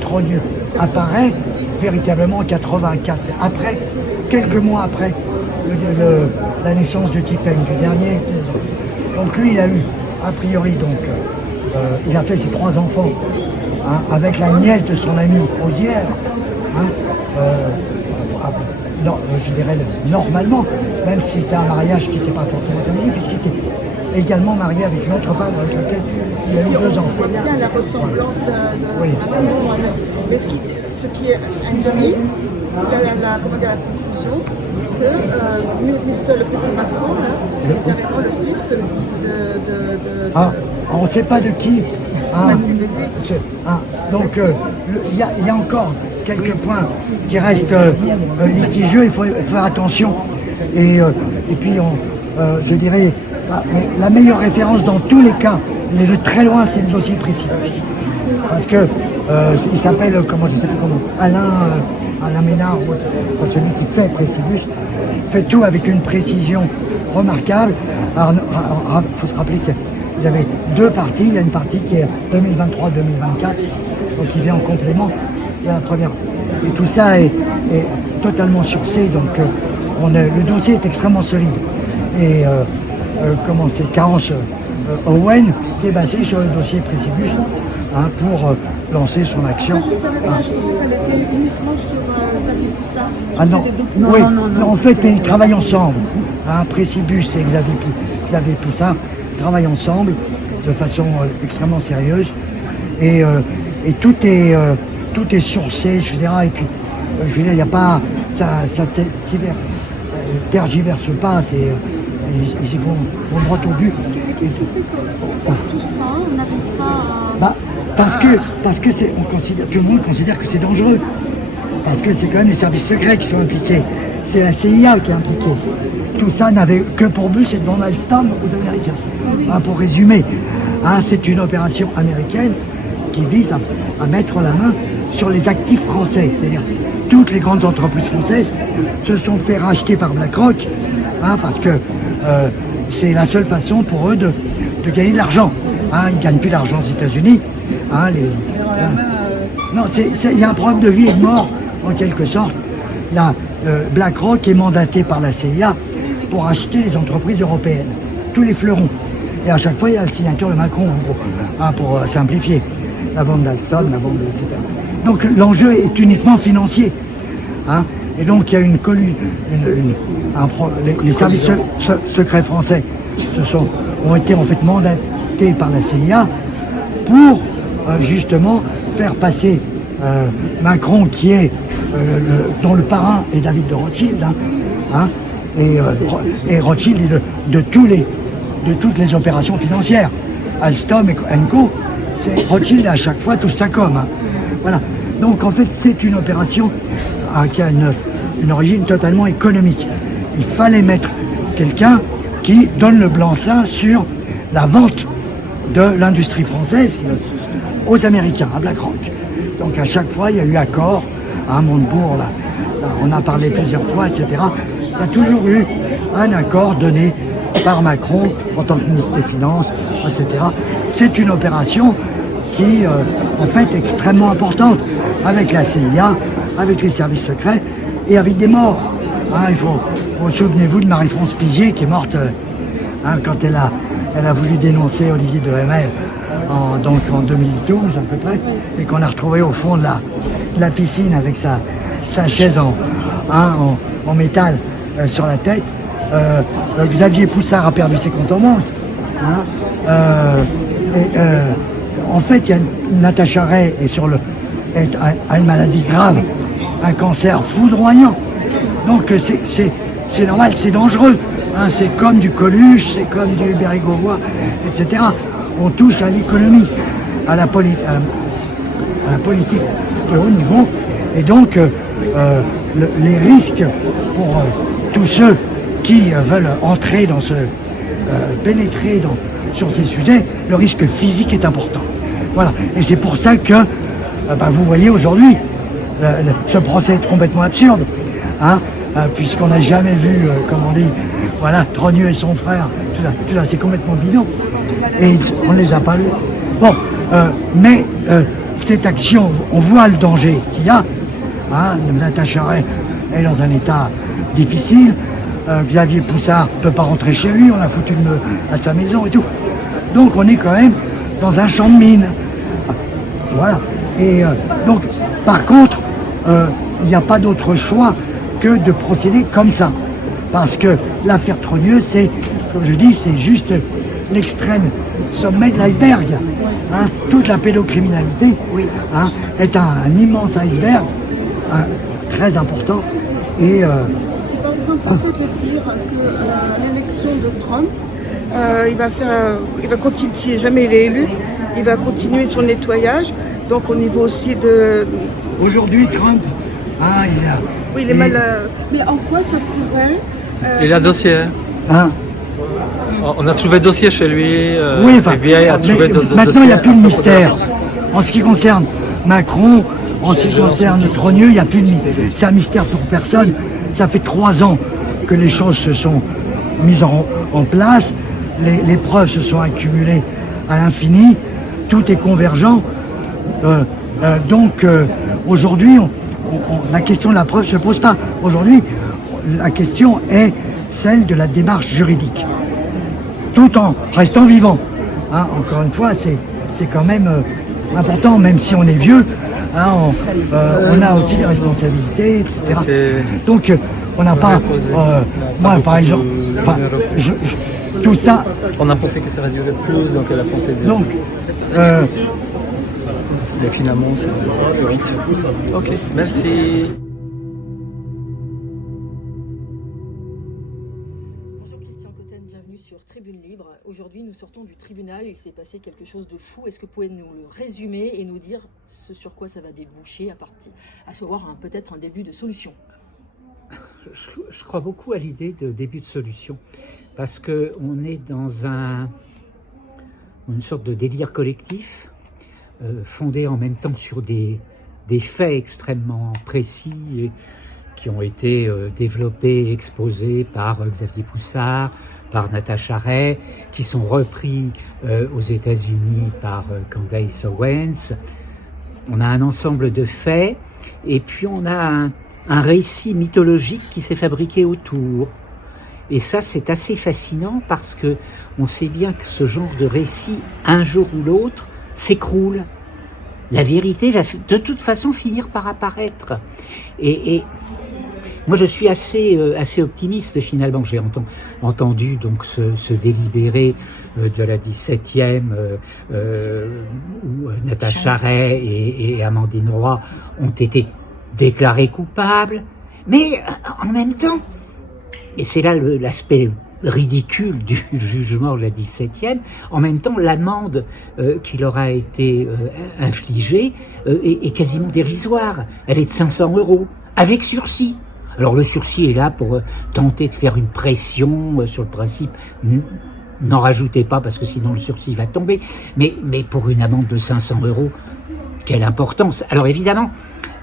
Trogneux apparaît véritablement en 84. Après, quelques mois après la naissance de Tiphaine, du dernier. Donc lui, il a eu, a priori, il a fait ses 3 enfants avec la nièce de son ami Auzière. Non, je dirais normalement, même si c'était un mariage qui n'était pas forcément terminé, puisqu'il était également marié avec une autre femme avec laquelle il a eu 2 enfants. C'est bien la ressemblance Oui. Mais ce qui est indéniable, la conclusion, que le petit Macron est vraiment le fils de on ne sait pas de qui. C'est de lui. Donc, il y a encore quelques points qui restent litigieux, il faut faire attention. Et puis, je dirais, la meilleure référence dans tous les cas, mais de très loin, c'est le dossier précis. Parce que il s'appelle, Alain Ménard, celui qui fait Précibus, fait tout avec une précision remarquable. Alors, il faut se rappeler qu'il y avait 2 parties. Il y a une partie qui est 2023-2024, donc qui vient en complément de la première. Et tout ça est totalement sourcé, donc le dossier est extrêmement solide. Et c'est Carence Owen s'est basé sur le dossier Précibus pour lancer son action. Je savais pas, je pensais qu'elle était uniquement sur Xavier Poussat. Non, en fait, ils travaillent ensemble. Précibus et Xavier Poussat travaillent ensemble de façon extrêmement sérieuse. Et tout est sourcé, je dirais. Et puis, je veux dire, il n'y a pas... Ça tergiverse pas, ils vont droit au but. Mais qu'est-ce qui fait que tout ça, on n'arrive pas à... Parce que tout le monde considère que c'est dangereux. Parce que c'est quand même les services secrets qui sont impliqués. C'est la CIA qui est impliquée. Tout ça n'avait que pour but, c'est de vendre Alstom aux Américains. Pour résumer, c'est une opération américaine qui vise à mettre la main sur les actifs français. C'est-à-dire, toutes les grandes entreprises françaises se sont fait racheter par BlackRock, parce que c'est la seule façon pour eux de gagner de l'argent. Ils ne gagnent plus d'argent aux États-Unis. Non, il y a un problème de vie et de mort, en quelque sorte. BlackRock est mandaté par la CIA pour acheter les entreprises européennes, tous les fleurons. Et à chaque fois, il y a la signature de Macron, en gros, hein, pour simplifier. La vente d'Alstom, la vente de, etc. Donc l'enjeu est uniquement financier. Hein, et donc il y a les services secrets français ont été en fait mandatés par la CIA pour justement faire passer Macron, qui est dont le parrain est David de Rothschild, et Rothschild est de toutes les opérations financières. Alstom et Co, c'est Rothschild à chaque fois touche sa com. Hein. Voilà. Donc en fait c'est une opération qui a une origine totalement économique. Il fallait mettre quelqu'un qui donne le blanc-seing sur la vente de l'industrie française aux Américains, à BlackRock. Donc à chaque fois il y a eu accord, à Montebourg, là, on a parlé plusieurs fois, etc. Il y a toujours eu un accord donné par Macron en tant que ministre des Finances, etc. C'est une opération qui, en fait, est extrêmement importante avec la CIA, avec les services secrets et avec des morts. Hein, souvenez-vous de Marie-France Pizier qui est morte quand elle a voulu dénoncer Olivier de Hemel donc en 2012 à peu près, et qu'on a retrouvé au fond de la piscine avec sa chaise en métal sur la tête. Xavier Poussard a perdu ses comptes en banque. En fait, il y a Natacha Ray a une maladie grave, un cancer foudroyant. Donc c'est normal, c'est dangereux. Hein, c'est comme du Coluche, c'est comme du Bérégovoy, etc. On touche à l'économie, à la politique de haut niveau. Et donc, les risques pour tous ceux qui veulent entrer dans pénétrer sur ces sujets, le risque physique est important. Voilà. Et c'est pour ça que, vous voyez aujourd'hui, ce procès est complètement absurde, hein, puisqu'on n'a jamais vu, comme on dit, voilà, Trogneux et son frère, tout ça c'est complètement bidon. Et on ne les a pas lus. Bon, mais cette action, on voit le danger qu'il y a. Hein, Natacha Ray est dans un état difficile. Xavier Poussard ne peut pas rentrer chez lui, on a foutu à sa maison et tout. Donc on est quand même dans un champ de mine. Voilà. Et donc, par contre, il n'y a pas d'autre choix que de procéder comme ça. Parce que l'affaire Trogneux, c'est, comme je dis, c'est juste l'extrême sommet de l'iceberg. Hein, toute la pédocriminalité est un immense iceberg, très important. Et par exemple, le fait de dire que l'élection de Trump, il va continuer, si jamais il est élu, il va continuer son nettoyage. Donc au niveau aussi de... Aujourd'hui, Trump, il a... Oui, il est mal... Mais en quoi ça pourrait... Il a dossier. Hein? On a trouvé dossier chez lui. Oui, enfin, maintenant il n'y a plus de mystère. En ce qui concerne Macron, en ce qui concerne Trogneux, il n'y a plus de mystère. C'est un mystère pour personne. Ça fait 3 ans que les choses se sont mises en place. Les preuves se sont accumulées à l'infini. Tout est convergent. Donc aujourd'hui, la question de la preuve ne se pose pas. Aujourd'hui, la question est celle de la démarche juridique, tout en restant vivant. Hein, encore une fois, c'est quand même important, même si on est vieux, hein, on a aussi des responsabilités, etc. Donc on n'a pas... moi, par exemple, tout ça... On a pensé que ça aurait duré plus, donc elle a pensé... Donc, mais finalement, c'est plus vite. Ok, merci. Bonjour Christian Cotten, bienvenue sur Tribune Libre. Aujourd'hui, nous sortons du tribunal, il s'est passé quelque chose de fou. Est-ce que vous pouvez nous le résumer et nous dire ce sur quoi ça va déboucher, à savoir peut-être un début de solution? Je crois beaucoup à l'idée de début de solution, parce qu'on est dans une sorte de délire collectif, fondé en même temps sur des faits extrêmement précis et qui ont été développés, exposés par Xavier Poussard, par Natacha Ray, qui sont repris aux États-Unis par Candace Owens. On a un ensemble de faits, et puis on a un récit mythologique qui s'est fabriqué autour. Et ça, c'est assez fascinant parce que on sait bien que ce genre de récit, un jour ou l'autre, s'écroule. La vérité va de toute façon finir par apparaître. Et moi, je suis assez optimiste finalement. J'ai entendu donc ce délibéré de la 17e où Natacha Ray et Amandine Roy ont été déclarés coupables, mais en même temps, et c'est là l'aspect ridicule du jugement de la 17e, en même temps l'amende qui leur a été infligée est quasiment dérisoire. Elle est de 500 €, avec sursis. Alors le sursis est là pour tenter de faire une pression sur le principe, n'en rajoutez pas parce que sinon le sursis va tomber, mais pour une amende de 500 €, quelle importance. Alors évidemment,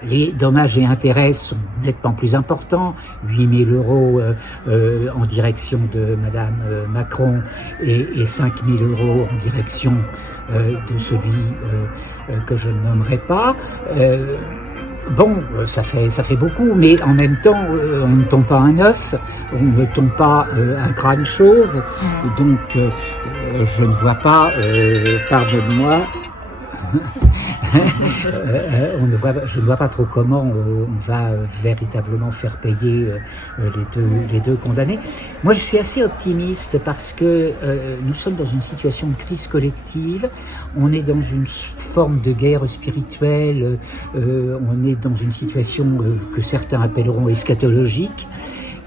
les dommages et intérêts sont nettement plus importants, 8 000 € en direction de Madame Macron et 5 000 € en direction de celui que je ne nommerai pas. Bon, ça fait beaucoup, mais en même temps, on ne tombe pas un œuf, on ne tombe pas un crâne chauve, donc je ne vois pas, pardonne-moi, je ne vois pas trop comment on va véritablement faire payer les deux condamnés. Moi, je suis assez optimiste parce que nous sommes dans une situation de crise collective. On est dans une forme de guerre spirituelle. On est dans une situation que certains appelleront eschatologique.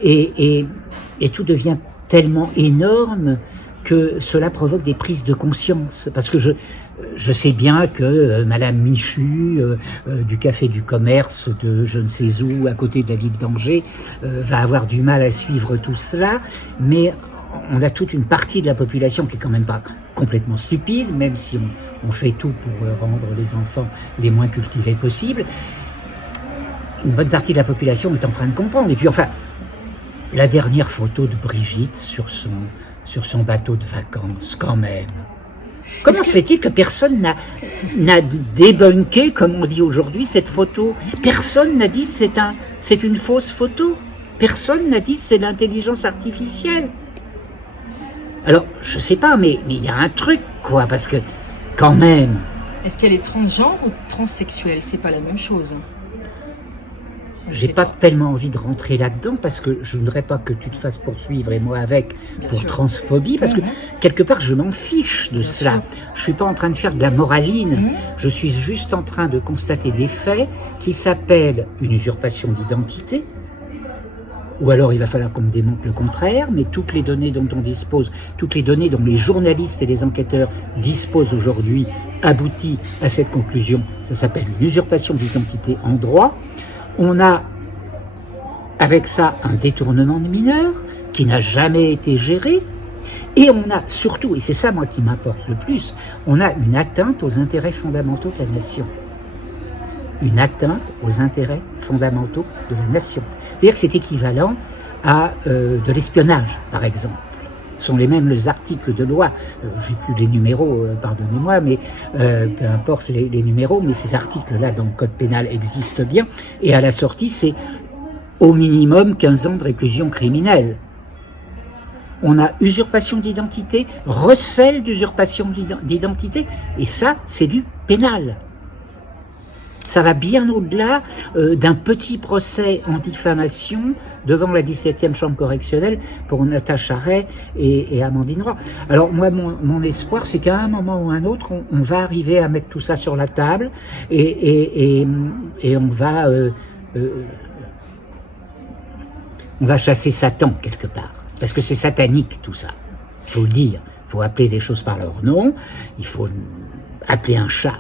Et tout devient tellement énorme que cela provoque des prises de conscience. Parce que je sais bien que Madame Michu, du Café du Commerce, de je ne sais où, à côté de la ville d'Angers, va avoir du mal à suivre tout cela, mais on a toute une partie de la population qui est quand même pas complètement stupide, même si on fait tout pour rendre les enfants les moins cultivés possibles. Une bonne partie de la population est en train de comprendre. Et puis enfin, la dernière photo de Brigitte sur son bateau de vacances, quand même. Comment se fait-il que personne n'a débunké, comme on dit aujourd'hui, cette photo? Personne n'a dit c'est une fausse photo. Personne n'a dit c'est l'intelligence artificielle. Alors, je sais pas, mais il y a un truc, quoi, parce que, quand même... Est-ce qu'elle est transgenre ou transsexuelle? C'est pas la même chose. J'ai pas tellement envie de rentrer là-dedans parce que je ne voudrais pas que tu te fasses poursuivre et moi avec pour transphobie, parce que quelque part je m'en fiche de cela. Je suis pas en train de faire de la moraline, je suis juste en train de constater des faits qui s'appellent une usurpation d'identité, ou alors il va falloir qu'on me démontre le contraire, mais toutes les données dont on dispose, toutes les données dont les journalistes et les enquêteurs disposent aujourd'hui aboutit à cette conclusion. Ça s'appelle une usurpation d'identité en droit. On a, avec ça, un détournement de mineurs qui n'a jamais été géré. Et on a surtout, et c'est ça moi qui m'importe le plus, on a une atteinte aux intérêts fondamentaux de la nation. Une atteinte aux intérêts fondamentaux de la nation. C'est-à-dire que c'est équivalent à de l'espionnage, par exemple. Ce sont les mêmes articles de loi, j'ai plus les numéros, pardonnez-moi, mais peu importe les numéros, mais ces articles-là dans le code pénal existent bien, et à la sortie, c'est au minimum 15 ans de réclusion criminelle. On a usurpation d'identité, recel d'usurpation d'identité, et ça, c'est du pénal. Ça va bien au-delà d'un petit procès en diffamation devant la 17e chambre correctionnelle pour Natacha Ray et Amandine Roy. Alors moi, mon espoir, c'est qu'à un moment ou un autre, on va arriver à mettre tout ça sur la table et on va chasser Satan quelque part. Parce que c'est satanique tout ça, il faut le dire. Il faut appeler les choses par leur nom, il faut appeler un chat,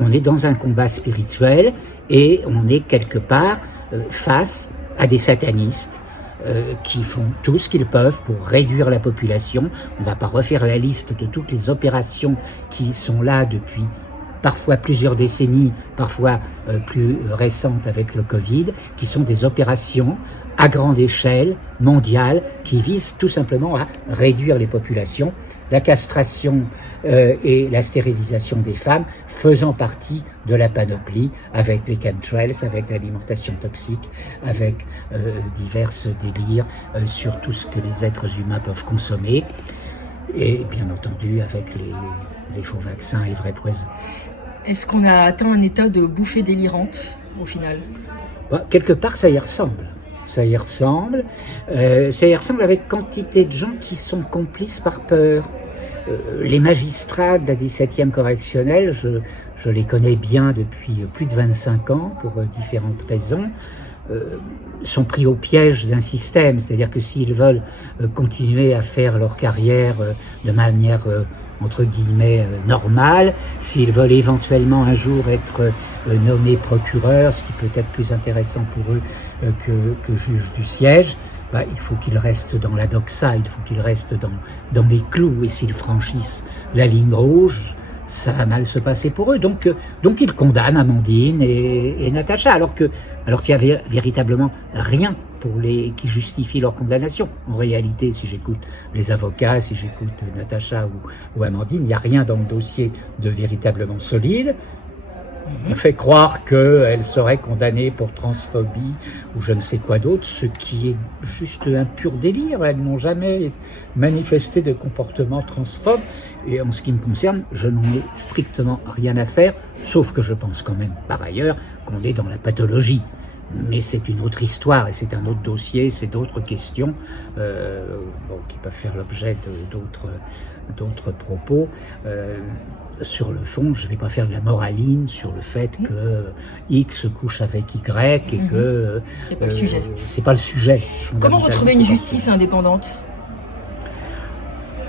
on est dans un combat spirituel et on est quelque part face à des satanistes qui font tout ce qu'ils peuvent pour réduire la population. On ne va pas refaire la liste de toutes les opérations qui sont là depuis parfois plusieurs décennies, parfois plus récentes avec le Covid, qui sont des opérations à grande échelle, mondiale, qui visent tout simplement à réduire les populations, la castration et la stérilisation des femmes faisant partie de la panoplie, avec les chemtrails, avec l'alimentation toxique, avec divers délires sur tout ce que les êtres humains peuvent consommer, et bien entendu avec les faux vaccins et vrais poisons. Est-ce qu'on a atteint un état de bouffée délirante, au final? Quelque part, ça y ressemble. Ça y ressemble avec quantité de gens qui sont complices par peur. Les magistrats de la 17e correctionnelle, je les connais bien depuis plus de 25 ans pour différentes raisons, sont pris au piège d'un système, c'est-à-dire que s'ils veulent continuer à faire leur carrière de manière entre guillemets normale, s'ils veulent éventuellement un jour être nommés procureurs, ce qui peut être plus intéressant pour eux que juge du siège, il faut qu'ils restent dans la doxa, il faut qu'ils restent dans les clous, et s'ils franchissent la ligne rouge, ça va mal se passer pour eux. Donc ils condamnent Amandine et Natacha, alors qu'il y avait véritablement rien qui justifie leur condamnation. En réalité, si j'écoute les avocats, si j'écoute Natacha ou Amandine, il n'y a rien dans le dossier de véritablement solide. On fait croire qu'elles seraient condamnées pour transphobie ou je ne sais quoi d'autre, ce qui est juste un pur délire. Elles n'ont jamais manifesté de comportement transphobe, et en ce qui me concerne, je n'en ai strictement rien à faire, sauf que je pense quand même par ailleurs qu'on est dans la pathologie. Mais c'est une autre histoire et c'est un autre dossier, c'est d'autres questions qui peuvent faire l'objet d'autres propos. Sur le fond, je ne vais pas faire de la moraline sur le fait que X couche avec Y et que... C'est pas le sujet. C'est pas le sujet. Comment retrouver une justice indépendante?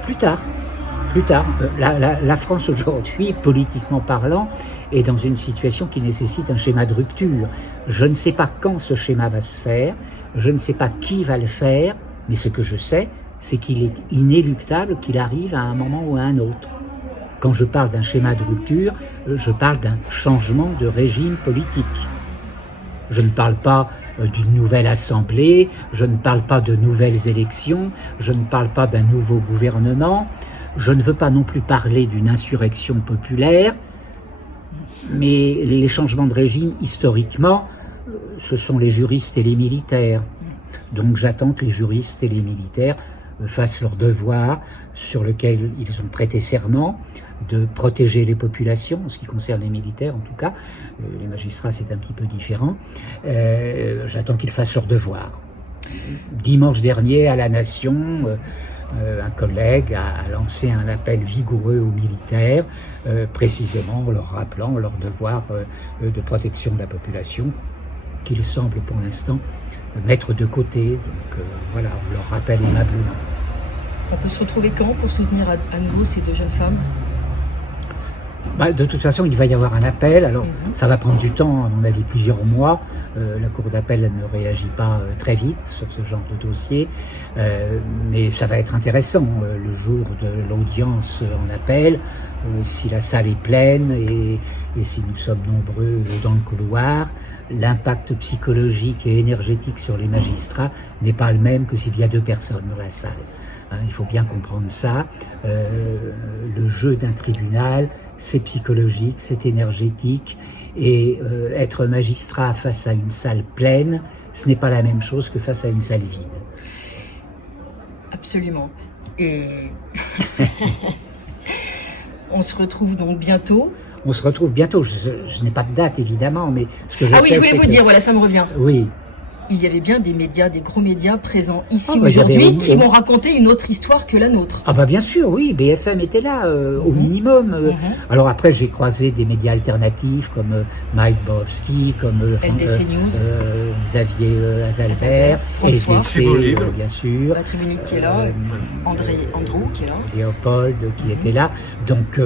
Plus tard. La France aujourd'hui, politiquement parlant, est dans une situation qui nécessite un schéma de rupture. Je ne sais pas quand ce schéma va se faire, je ne sais pas qui va le faire, mais ce que je sais, c'est qu'il est inéluctable qu'il arrive à un moment ou à un autre. Quand je parle d'un schéma de rupture, je parle d'un changement de régime politique. Je ne parle pas d'une nouvelle assemblée, je ne parle pas de nouvelles élections, je ne parle pas d'un nouveau gouvernement, je ne veux pas non plus parler d'une insurrection populaire, mais les changements de régime, historiquement, ce sont les juristes et les militaires. Donc j'attends que les juristes et les militaires fassent leur devoir sur lequel ils ont prêté serment, de protéger les populations, en ce qui concerne les militaires en tout cas. Les magistrats c'est un petit peu différent. J'attends qu'ils fassent leur devoir. Dimanche dernier, à la Nation, un collègue a lancé un appel vigoureux aux militaires, précisément en leur rappelant leur devoir de protection de la population, qu'ils semblent pour l'instant mettre de côté. Donc voilà, on leur rappelle aimablement. On peut se retrouver quand pour soutenir à nouveau ces deux jeunes femmes? De toute façon, il va y avoir un appel. Alors, ça va prendre du temps, à mon avis, plusieurs mois. La Cour d'appel ne réagit pas très vite sur ce genre de dossier. Mais ça va être intéressant le jour de l'audience en appel, si la salle est pleine et si nous sommes nombreux dans le couloir. L'impact psychologique et énergétique sur les magistrats n'est pas le même que s'il y a 2 personnes dans la salle. Il faut bien comprendre ça. Le jeu d'un tribunal, c'est psychologique, c'est énergétique, et être magistrat face à une salle pleine, ce n'est pas la même chose que face à une salle vide. Absolument. Et on se retrouve donc bientôt. On se retrouve bientôt. Je n'ai pas de date évidemment, mais ce que je sais, oui, je voulais vous dire, voilà, ça me revient. Oui. Il y avait bien des médias, des gros médias présents ici aujourd'hui qui m'ont raconté une autre histoire que la nôtre. Bien sûr, oui, BFM était là, au minimum. Alors après, j'ai croisé des médias alternatifs comme Mike Borowski, comme LDC News, Xavier Azalbert, LDC, bien sûr. La Tribunique qui est là, Andrew qui est là. Léopold qui était là. Donc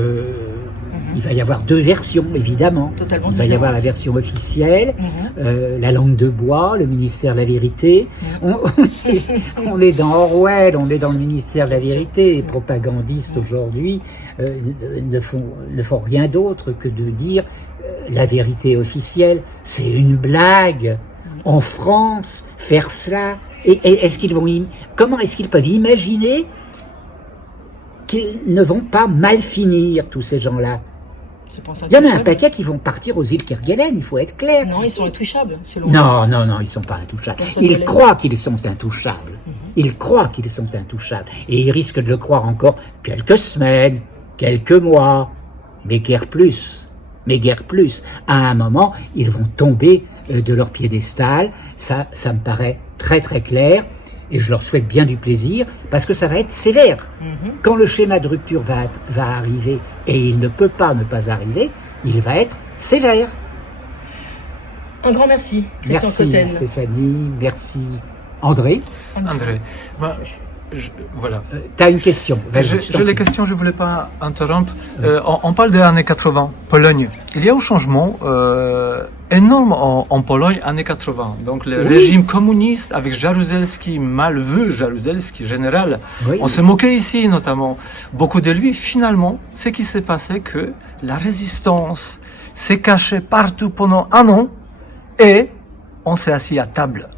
Il va y avoir deux versions, évidemment. Totalement Il va y avoir la version officielle, la langue de bois, le ministère de la vérité. On est dans Orwell, on est dans le ministère de la vérité. Les propagandistes aujourd'hui ne font rien d'autre que de dire la vérité officielle. C'est une blague. En France, faire cela. Et comment est-ce qu'ils peuvent imaginer qu'ils ne vont pas mal finir, tous ces gens-là? Il y en a un paquet qui vont partir aux îles Kerguelen, il faut être clair. Non, ils sont intouchables, selon Non, ils ne sont pas intouchables. Ils croient qu'ils sont intouchables. Ils croient qu'ils sont intouchables. Et ils risquent de le croire encore quelques semaines, quelques mois, mais guère plus. À un moment, ils vont tomber de leur piédestal. Ça me paraît très très clair. Et je leur souhaite bien du plaisir, parce que ça va être sévère. Quand le schéma de rupture va arriver, et il ne peut pas ne pas arriver, il va être sévère. Un grand merci, Christian Cotten. Merci Stéphanie, merci André. Voilà. Tu as une question. J'ai les questions, je ne voulais pas interrompre. On parle des années 80, Pologne. Il y a un changement énorme en Pologne, années 80. Donc le régime communiste avec Jaruzelski, mal vu Jaruzelski, général. On se moquait ici notamment beaucoup de lui. Finalement, ce qui s'est passé, que la résistance s'est cachée partout pendant un an et on s'est assis à table.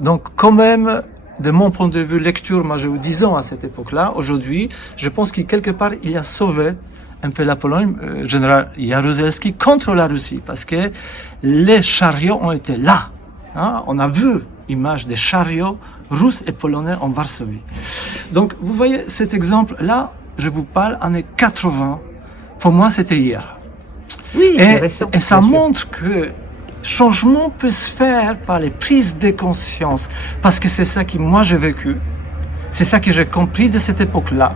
Donc quand même, de mon point de vue, lecture, moi j'ai eu 10 ans à cette époque-là. Aujourd'hui, je pense qu'il quelque part, il a sauvé un peu la Pologne, général Jaruzelski, contre la Russie, parce que les chariots ont été là. On a vu l'image des chariots russes et polonais en Varsovie. Donc, vous voyez cet exemple-là, je vous parle années 80. Pour moi, c'était hier. Oui, et ça montre que changement peut se faire par les prises de conscience, parce que c'est ça que moi j'ai vécu, c'est ça que j'ai compris de cette époque-là,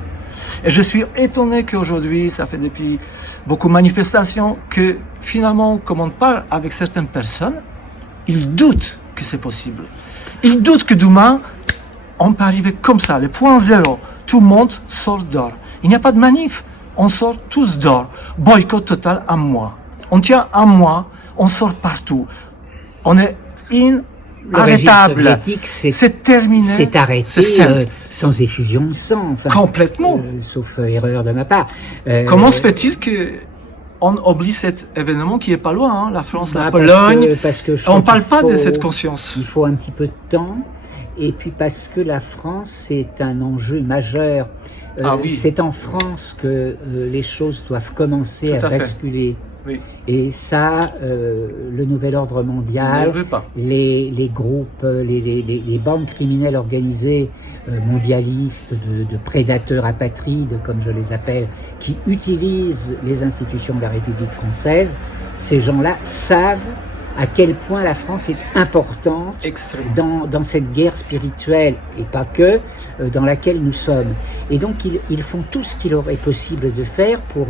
et je suis étonné qu'aujourd'hui, ça fait depuis beaucoup de manifestations, que finalement, comme on parle avec certaines personnes, ils doutent que c'est possible. Ils doutent que demain, on peut arriver comme ça, le point zéro, tout le monde sort dehors. Il n'y a pas de manif, on sort tous dehors. Boycott total un mois. On tient un mois, on sort partout. On est inarrêtable. C'est terminé. C'est arrêté sans effusion de sang. Enfin, complètement. Sauf erreur de ma part. Comment se fait-il qu'on oublie cet événement qui est pas loin, la France, la Pologne. Parce que on ne parle pas de cette conscience. Il faut un petit peu de temps. Et puis parce que la France, c'est un enjeu majeur. C'est en France que les choses doivent commencer à basculer. Oui. Et ça, le nouvel ordre mondial, les groupes, les bandes criminelles organisées mondialistes, de prédateurs apatrides, comme je les appelle, qui utilisent les institutions de la République française, ces gens-là savent à quel point la France est importante dans cette guerre spirituelle, et pas que, dans laquelle nous sommes. Et donc, ils font tout ce qu'il aurait possible de faire pour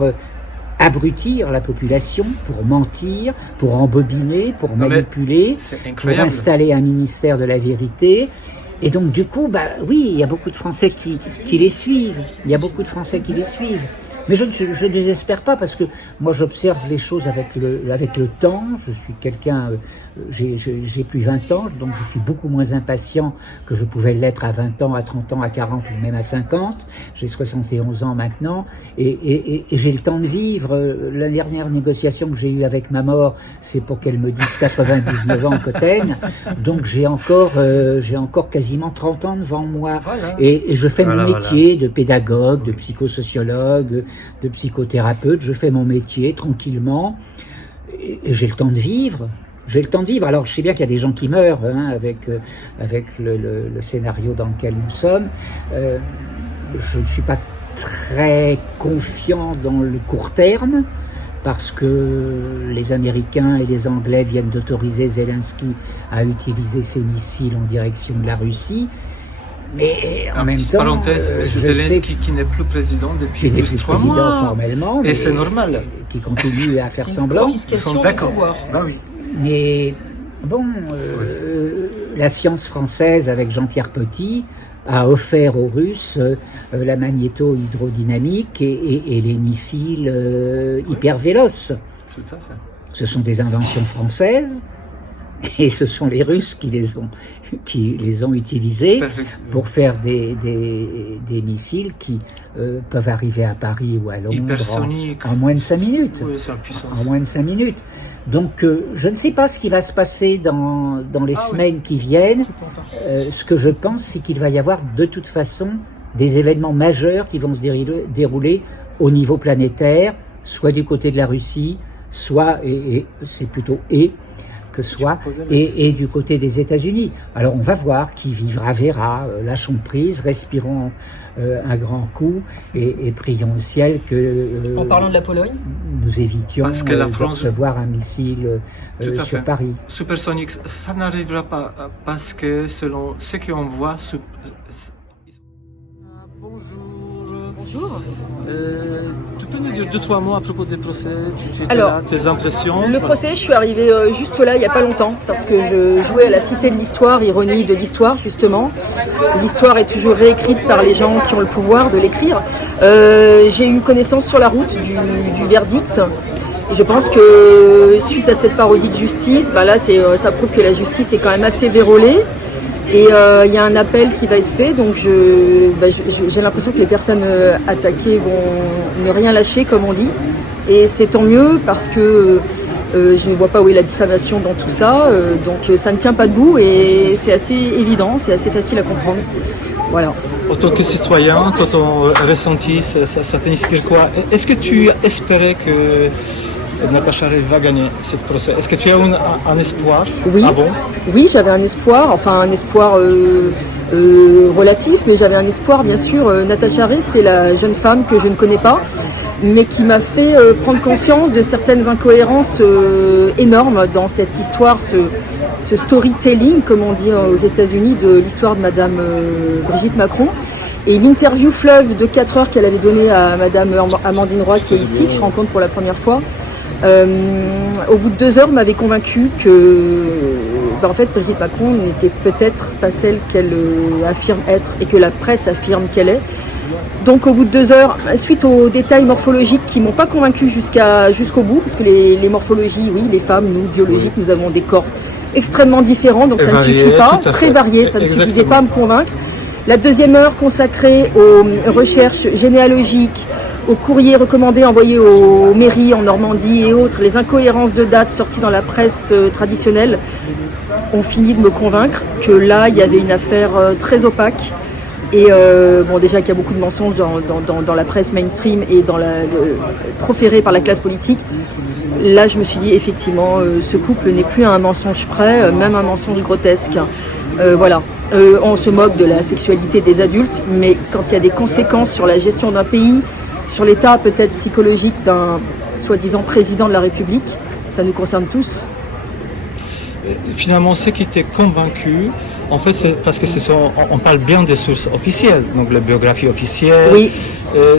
abrutir la population, pour mentir, pour embobiner, pour manipuler, pour installer un ministère de la vérité. Et donc, du coup, oui, il y a beaucoup de Français qui les suivent. Il y a beaucoup de Français qui les suivent. Mais je ne désespère pas, parce que moi j'observe les choses avec le temps. Je suis quelqu'un, j'ai plus 20 ans, donc je suis beaucoup moins impatient que je pouvais l'être à 20 ans, à 30 ans, à 40 ou même à 50. J'ai 71 ans maintenant, et j'ai le temps de vivre. La dernière négociation que j'ai eue avec ma mort, c'est pour qu'elle me dise 99 ans, Cotten. Donc j'ai encore quasiment 30 ans devant moi. Voilà. Et je fais mon métier de pédagogue, de psychosociologue, de psychothérapeute. Je fais mon métier tranquillement, et j'ai le temps de vivre. Alors je sais bien qu'il y a des gens qui meurent avec le scénario dans lequel nous sommes. Je ne suis pas très confiant dans le court terme, parce que les Américains et les Anglais viennent d'autoriser Zelensky à utiliser ses missiles en direction de la Russie. Mais en même temps, parenthèse, Zelensky qui n'est plus président depuis plus de 3 mois, formellement, c'est normal, qui continue à faire semblant. Ils sont d'accord. Mais Bon, la science française avec Jean-Pierre Petit a offert aux Russes la magnéto-hydrodynamique et les missiles hyper véloces. Tout à fait. Ce sont des inventions françaises et ce sont les Russes qui les ont utilisés pour faire des missiles qui peuvent arriver à Paris ou à Londres en moins de 5 minutes. Oui, c'est la puissance. En moins de 5 minutes. Donc je ne sais pas ce qui va se passer dans les semaines qui viennent. Ce que je pense, c'est qu'il va y avoir de toute façon des événements majeurs qui vont se dérouler au niveau planétaire, soit du côté de la Russie, soit, et c'est plutôt que soit, et du côté des États-Unis. Alors on va voir, qui vivra verra, lâchons prise, respirons un grand coup et prions au ciel que en parlant de la Pologne, nous évitions de recevoir un missile sur Paris. Supersonic, ça n'arrivera pas parce que selon ce qu'on voit... Bonjour. Tu peux nous dire 2-3 mots à propos des procès? Alors, là, tes impressions? Le procès, je suis arrivée juste là il n'y a pas longtemps parce que je jouais à la Cité de l'Histoire, ironie de l'histoire justement. L'histoire est toujours réécrite par les gens qui ont le pouvoir de l'écrire. J'ai eu connaissance sur la route du verdict. Et je pense que suite à cette parodie de justice, bah là ça prouve que la justice est quand même assez vérolée. Et il y a un appel qui va être fait, donc j'ai l'impression que les personnes attaquées vont ne rien lâcher, comme on dit. Et c'est tant mieux parce que je ne vois pas où est la diffamation dans tout ça, donc ça ne tient pas debout et c'est assez évident, c'est assez facile à comprendre. Voilà. En tant que citoyen, ton ressenti, ça t'inspire quoi? Est-ce que tu espérais que Natacha Ray va gagner ce procès? Est-ce que tu as un espoir? Oui. Ah bon? Oui, j'avais un espoir, enfin un espoir relatif, mais j'avais un espoir bien sûr. Natacha Ray, c'est la jeune femme que je ne connais pas, mais qui m'a fait prendre conscience de certaines incohérences énormes dans cette histoire, ce storytelling, comme on dit aux États-Unis, de l'histoire de Madame Brigitte Macron. Et l'interview fleuve de 4 heures qu'elle avait donnée à Madame Amandine Roy, qui est ici, que je rencontre pour la première fois, au bout de 2 heures, m'avait convaincu que en fait, Brigitte Macron n'était peut-être pas celle qu'elle affirme être et que la presse affirme qu'elle est. Donc au bout de 2 heures, suite aux détails morphologiques qui m'ont pas convaincu jusqu'au bout, parce que les morphologies, oui, les femmes, nous, biologiques, nous avons des corps extrêmement différents, donc ça ne suffit pas, très variés, ça ne suffisait pas à me convaincre. La 2e heure consacrée aux recherches généalogiques, aux courriers recommandés envoyés aux mairies en Normandie et autres, les incohérences de dates sorties dans la presse traditionnelle, ont fini de me convaincre que là, il y avait une affaire très opaque. Et bon, déjà qu'il y a beaucoup de mensonges dans la presse mainstream et proférés par la classe politique. Là, je me suis dit, effectivement, ce couple n'est plus à un mensonge près, même un mensonge grotesque. Voilà. On se moque de la sexualité des adultes, mais quand il y a des conséquences sur la gestion d'un pays, sur l'état peut-être psychologique d'un soi-disant président de la République, ça nous concerne tous. Finalement, ce qui t'est convaincu, en fait, c'est parce que on parle bien des sources officielles, donc la biographie officielle. Oui.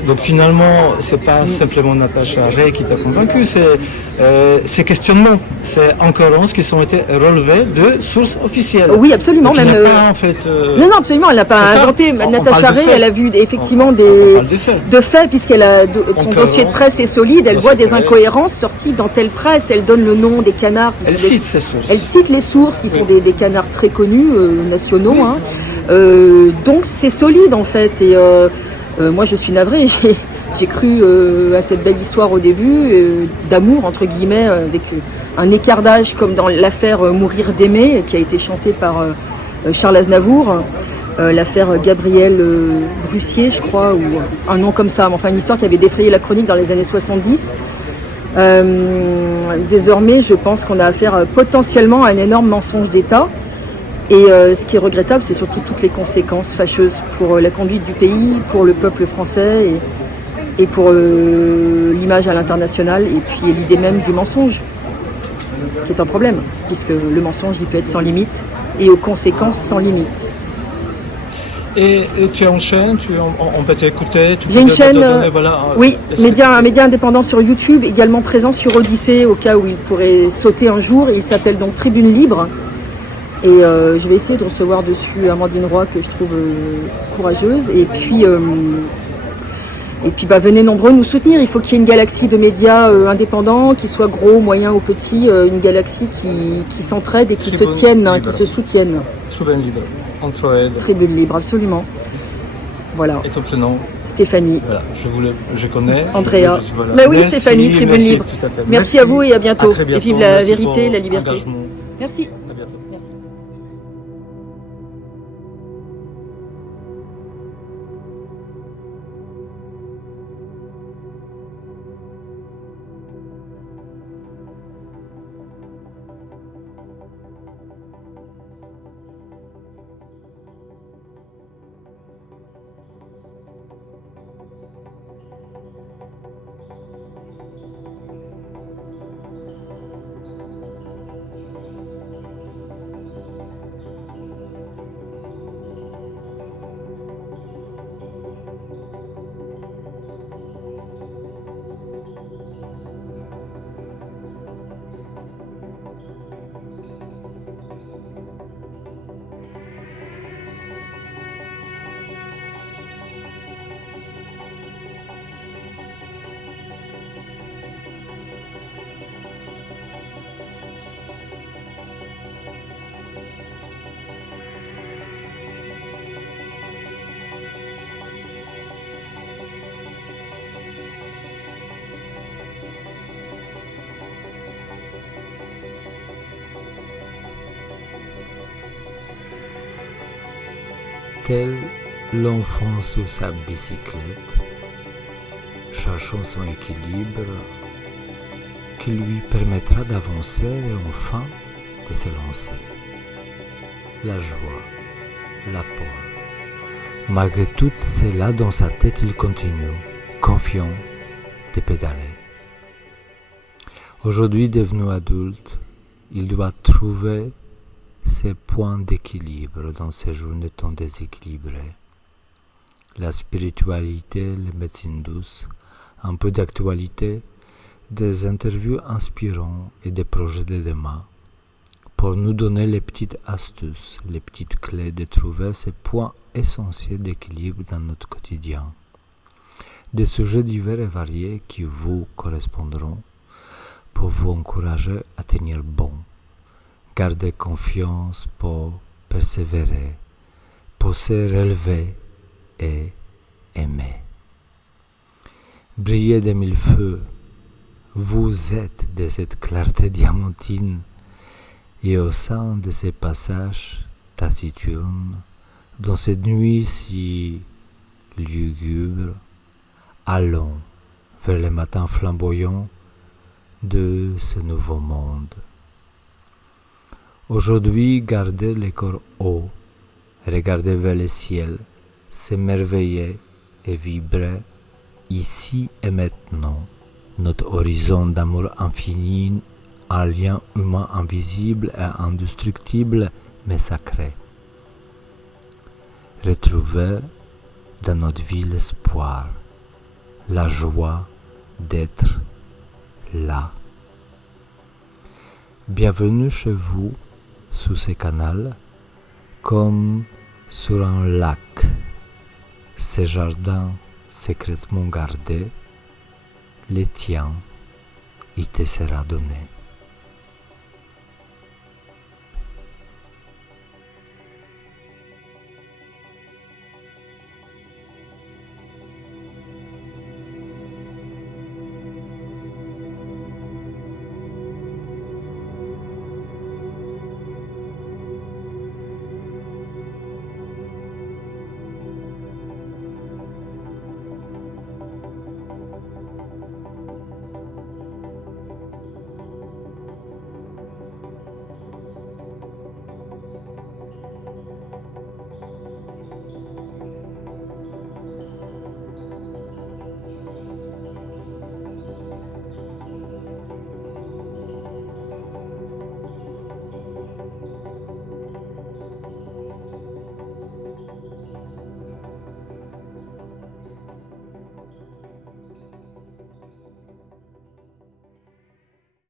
Donc finalement, c'est pas simplement Natacha Ray qui t'a convaincu, c'est ces questionnements, ces incohérences qui ont été relevés de sources officielles. Oui, absolument. Donc, même. Pas, en fait, Non, absolument. Elle n'a pas inventé. Natacha Ray, elle a vu effectivement de faits, puisqu'elle a son dossier de presse est solide. Elle voit des incohérences sorties dans telle presse. Elle donne le nom des canards. Elle cite ces sources. Elle cite les sources qui sont des canards très connus, nationaux. Hein. Donc c'est solide en fait. Et moi, je suis navrée. J'ai cru à cette belle histoire au début, d'amour, entre guillemets, avec un écart d'âge comme dans l'affaire Mourir d'aimer, qui a été chantée par Charles Aznavour, l'affaire Gabriel Brussier, je crois, ou un nom comme ça, enfin une histoire qui avait défrayé la chronique dans les années 70. Désormais, je pense qu'on a affaire potentiellement à un énorme mensonge d'État. Et ce qui est regrettable, c'est surtout toutes les conséquences fâcheuses pour la conduite du pays, pour le peuple français et pour l'image à l'international, et puis l'idée même du mensonge, qui est un problème, puisque le mensonge, il peut être sans limite, et aux conséquences sans limite. Et tu es en chaîne, on peut t'écouter, tu peux J'ai une chaîne, donner, voilà, oui, un média indépendant sur YouTube, également présent sur Odyssée au cas où il pourrait sauter un jour. Il s'appelle donc Tribune Libre. Et je vais essayer de recevoir dessus Amandine Roy, que je trouve courageuse. Et puis venez nombreux nous soutenir. Il faut qu'il y ait une galaxie de médias indépendants, qui soient gros, moyens ou petits, une galaxie qui s'entraide et qui se tiennent, qui se soutiennent. Tribune Libre, Entraide. Tribune Libre, absolument. Voilà. Et ton prénom? Stéphanie. Voilà, je connais. Andrea. Voilà. Bah oui, Merci, Stéphanie, Tribune merci, Libre. tout à fait. Merci à vous et à bientôt. très bientôt. Et vive la Merci vérité, pour la liberté. l'engagement. Merci. À bientôt. Merci. Tel l'enfant sur sa bicyclette, cherchant son équilibre qui lui permettra d'avancer et enfin de se lancer. La joie, la peur. Malgré tout cela dans sa tête, il continue, confiant, de pédaler. Aujourd'hui devenu adulte, il doit trouver ses points d'équilibre dans ces journées tant déséquilibrées. La spiritualité, les médecines douces, un peu d'actualité, des interviews inspirantes et des projets de demain pour nous donner les petites astuces, les petites clés de trouver ces points essentiels d'équilibre dans notre quotidien. Des sujets divers et variés qui vous correspondront pour vous encourager à tenir bon. Gardez confiance pour persévérer, pour se relever et aimer. Brillez de mille feux, vous êtes de cette clarté diamantine et au sein de ces passages taciturnes, dans cette nuit si lugubre, allons vers le matin flamboyant de ce nouveau monde. Aujourd'hui, gardez le corps haut, regardez vers le ciel, s'émerveiller et vibrer ici et maintenant. Notre horizon d'amour infini, un lien humain invisible et indestructible mais sacré. Retrouvez dans notre vie l'espoir, la joie d'être là. Bienvenue chez vous sous ce canal, comme sur un lac. Ce jardin secrètement gardé, le tien, il te sera donné.